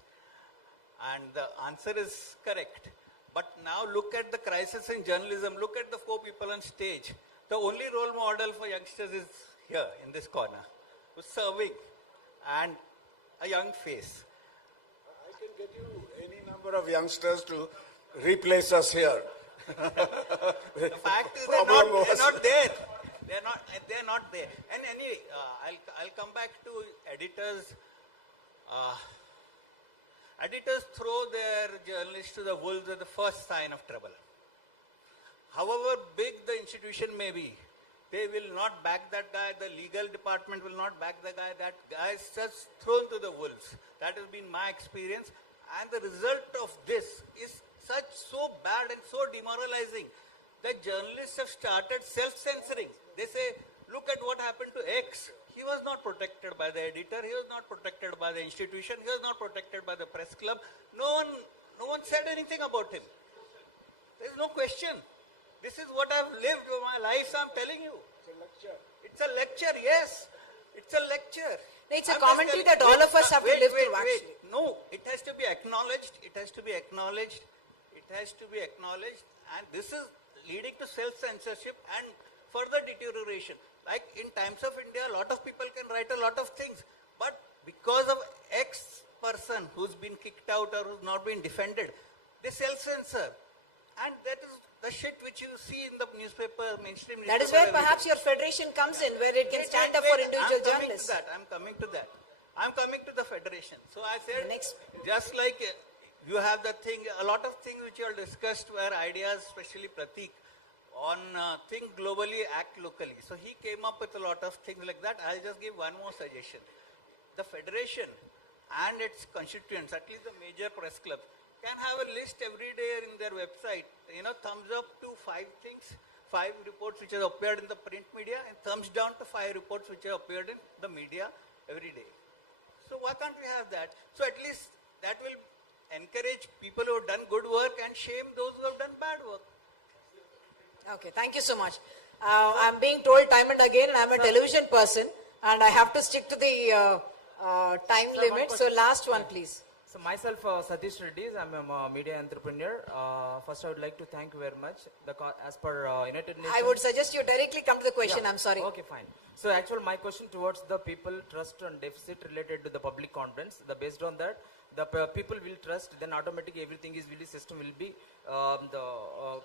And the answer is correct. But now look at the crisis in journalism. Look at the 4 people on stage. The only role model for youngsters is here in this corner, who's serving, and a young face. I can get you any number of youngsters to replace us here. The fact is they're not there. They're not there. And anyway, I'll come back to editors. Editors throw their journalists to the wolves at the first sign of trouble. However big the institution may be, they will not back that guy. The legal department will not back the guy. That guy is just thrown to the wolves. That has been my experience. And the result of this is so bad and so demoralizing that journalists have started self-censoring. They say, look at what happened to X. He was not protected by the editor. He was not protected by the institution. He was not protected by the press club. No one said anything about him. There is no question. This is what I've lived in my life, so I'm telling you. It's a lecture. It's a lecture, yes. It's a lecture. It's a commentary that all of us have to live through, actually. No, it has to be acknowledged. It has to be acknowledged. It has to be acknowledged. And this is leading to self-censorship and further deterioration. Like in Times of India, a lot of people can write a lot of things. But because of X person who's been kicked out or who's not been defended, they self-censor. And that is the shit which you see in the newspaper, mainstream newspaper. That is where perhaps your federation comes in, where it can stand up for individual journalists. I'm coming to that. I'm coming to the federation. So I said, just like you have the thing, a lot of things which you all discussed were ideas, especially Pratik, on think globally, act locally. So he came up with a lot of things like that. I'll just give one more suggestion. The federation and its constituents, at least the major press clubs, can have a list every day in their website. Thumbs up to 5 things, 5 reports which have appeared in the print media, and thumbs down to 5 reports which have appeared in the media every day. So why can't we have that? So at least that will encourage people who have done good work and shame those who have done bad work. Okay, thank you so much. I'm being told time and again, I'm a television person, and I have to stick to the time limit. So last one, please. So myself, Satish Reddy, I'm a media entrepreneur. First, I would like to thank you very much. As per United Nations, I would suggest you directly come to the question. Yeah. I'm sorry. Okay, fine. So actually, my question towards the people trust and deficit related to the public confidence. Based on that, the people will trust. Then automatically everything is really system will be the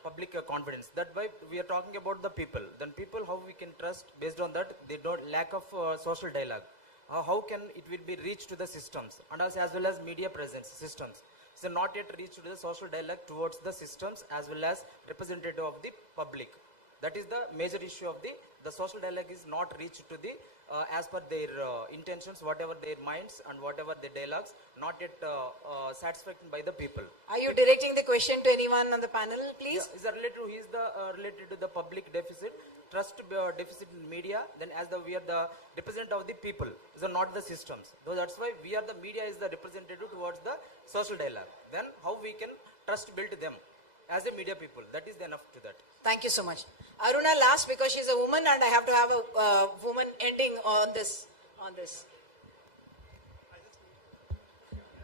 public confidence. That why we are talking about the people. Then people, how we can trust based on that? They don't lack of social dialogue. How can it will be reached to the systems and also as well as media presence systems. So not yet reached to the social dialogue towards the systems as well as representative of the public. That is the major issue of the social dialogue is not reached to the as per their intentions, whatever their minds and whatever their dialogues, not yet satisfied by the people. Are you directing the question to anyone on the panel, please? Yeah, is related to the public deficit, trust deficit in media. Then as we are the representative of the people, so not the systems. So that's why we are the media is the representative towards the social dialogue. Then how we can trust build them as a media people. That is enough to that. Thank you so much. Aruna last because she's a woman and I have to have a woman ending on this.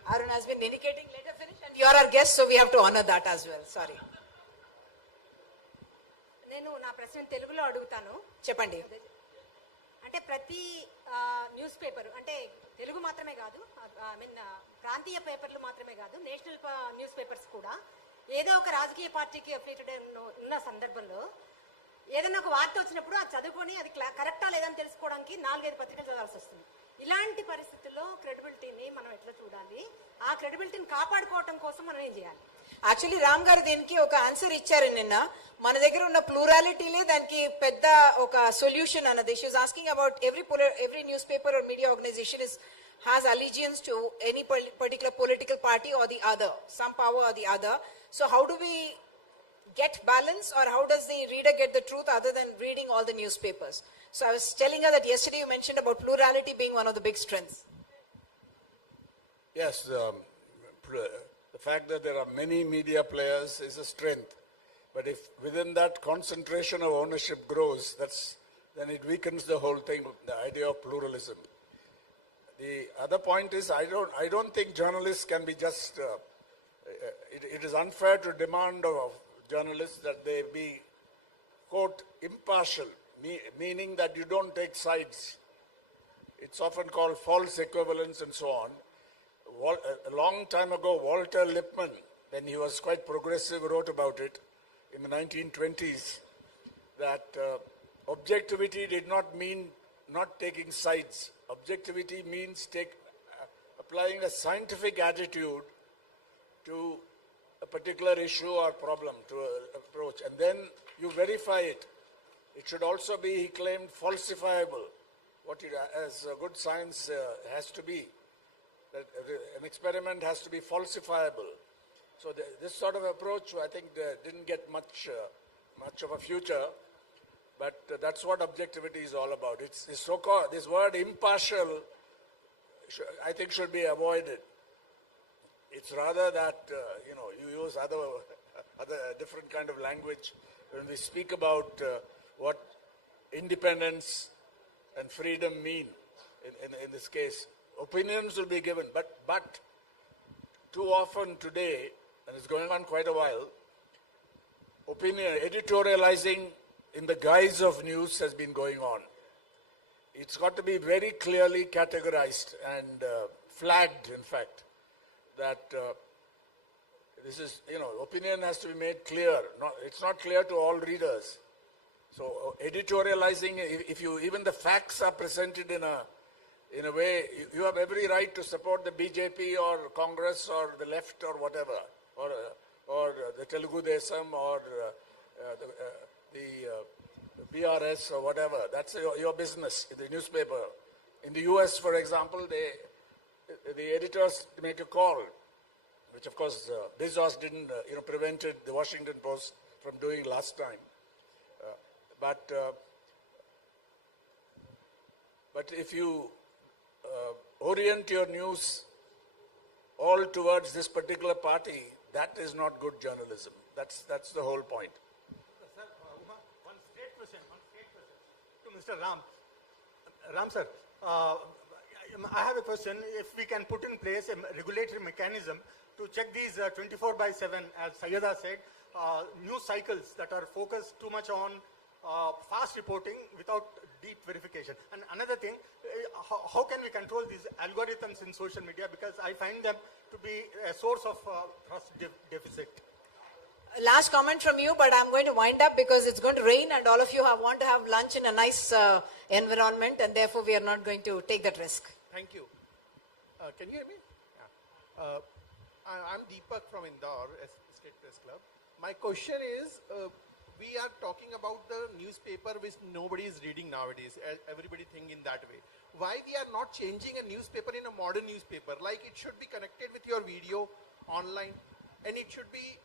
Aruna has been indicating let her finish and you are our guest, so we have to honor that as well. Sorry. నేను నా ప్రశ్న తెలుగులో అడుగుతాను. చెప్పండి. అంటే ప్రతి news paper అంటే తెలుగు మాత్రమే కాదు, ఐ మీన్ ప్రాంతీయ పేపర్లు మాత్రమే కాదు, నేషనల్ న్యూస్ పేపర్స్ కూడా ఏదో ఒక రాజకీయ పార్టీకి అఫిలియేటెడ్ ఉన్న సందర్భంలో ఏదైనా ఒక వార్త వచ్చినప్పుడు అది చదువుకొని అది కరెక్టా లేదని తెలుసుకోవడానికి 4-5 పత్రికలు చదవాల్సి వస్తుంది. ఇలాంటి పరిస్థితుల్లో క్రెడిబిలిటీని మనం ఎట్లా చూడాలి, ఆ క్రెడిబిలిటీని కాపాడుకోవడం కోసం మనం ఏం చేయాలి? యాక్చువల్లీ రామ్ గారు దీనికి ఒక ఆన్సర్ ఇచ్చారు నిన్న. మన దగ్గర ఉన్న ప్లూరాలిటీలే దానికి పెద్ద ఒక సొల్యూషన్ అన్నది. She was asking about every newspaper or media organization has allegiance to any particular political party or the other, some power or the other. So how do we get balance, or how does the reader get the truth other than reading all the newspapers? So I was telling her that yesterday you mentioned about plurality being one of the big strengths. Yes, the fact that there are many media players is a strength. But if within that concentration of ownership grows, then it weakens the whole thing, the idea of pluralism. The other point is, I don't think journalists can be just, it is unfair to demand of journalists that they be, quote, impartial, meaning that you don't take sides. It's often called false equivalence and so on. A long time ago, Walter Lippmann, when he was quite progressive, wrote about it in the 1920s, that objectivity did not mean not taking sides. Objectivity means applying a scientific attitude to a particular issue or problem, to an approach, and then you verify it. It should also be, he claimed, falsifiable, as good science has to be. That an experiment has to be falsifiable. So this sort of approach, I think, didn't get much of a future. But that's what objectivity is all about. It's so-called, this word impartial, I think, should be avoided. It's rather that, you use other different kind of language when we speak about what independence and freedom mean in this case. Opinions will be given, but too often today, and it's going on quite a while, editorializing in the guise of news has been going on. It's got to be very clearly categorized and flagged, in fact, that this is, opinion has to be made clear. It's not clear to all readers. So editorializing, even the facts are presented in a way, you have every right to support the BJP or Congress or the left or whatever, or the Telugu Desam or the BRS or whatever. That's your business in the newspaper. In the US, for example, the editors make a call, which of course Bezos didn't, prevented the Washington Post from doing last time. But if you orient your news all towards this particular party, that is not good journalism. That's the whole point. Sir, one straight question to Mr. Ram. Ram sir, I have a question. If we can put in place a regulatory mechanism to check these 24/7, as Syeda said, news cycles that are focused too much on fast reporting without deep verification. And another thing, how can we control these algorithms in social media? Because I find them to be a source of trust deficit. Last comment from you, but I'm going to wind up because it's going to rain and all of you want to have lunch in a nice environment, and therefore we are not going to take that risk. Thank you. Can you hear me? Yeah. I'm Deepak from Indore, State Press Club. My question is, we are talking about the newspaper which nobody is reading nowadays. Everybody think in that way. Why we are not changing a newspaper in a modern newspaper? Like it should be connected with your video online, and it should be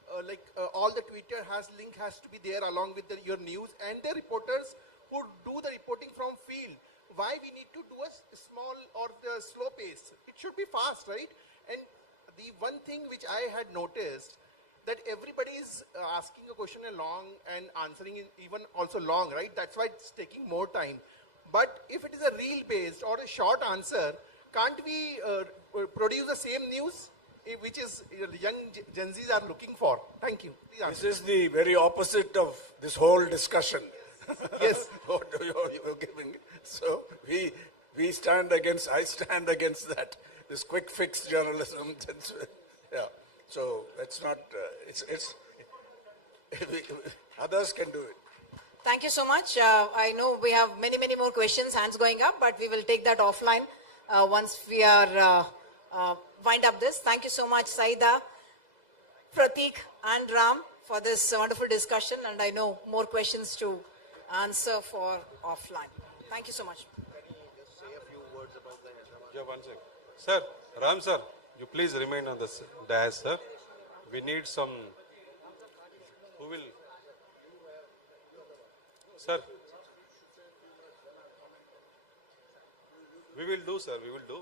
all the Twitter link has to be there along with your news and the reporters who do the reporting from field. Why we need to do a small or the slow pace? It should be fast, right? And the one thing which I had noticed, that everybody is asking a question long and answering it even also long, right? That's why it's taking more time. But if it is a reel based or a short answer, can't we produce the same news which is young Gen Zs are looking for? Thank you. This is the very opposite of this whole discussion. Yes. What you're giving. So I stand against that. This quick fix journalism. Yeah. So it's not, others can do it. Thank you so much. I know we have many more questions, hands going up, but we will take that offline once we are wind up this. Thank you so much, Syeda, Pratik and Ram for this wonderful discussion, and I know more questions to answer for offline. Thank you so much. Yeah, one second. Sir, Ram sir, you please remain on the dais, sir. We need some, who will, sir, we will do, sir, we will do.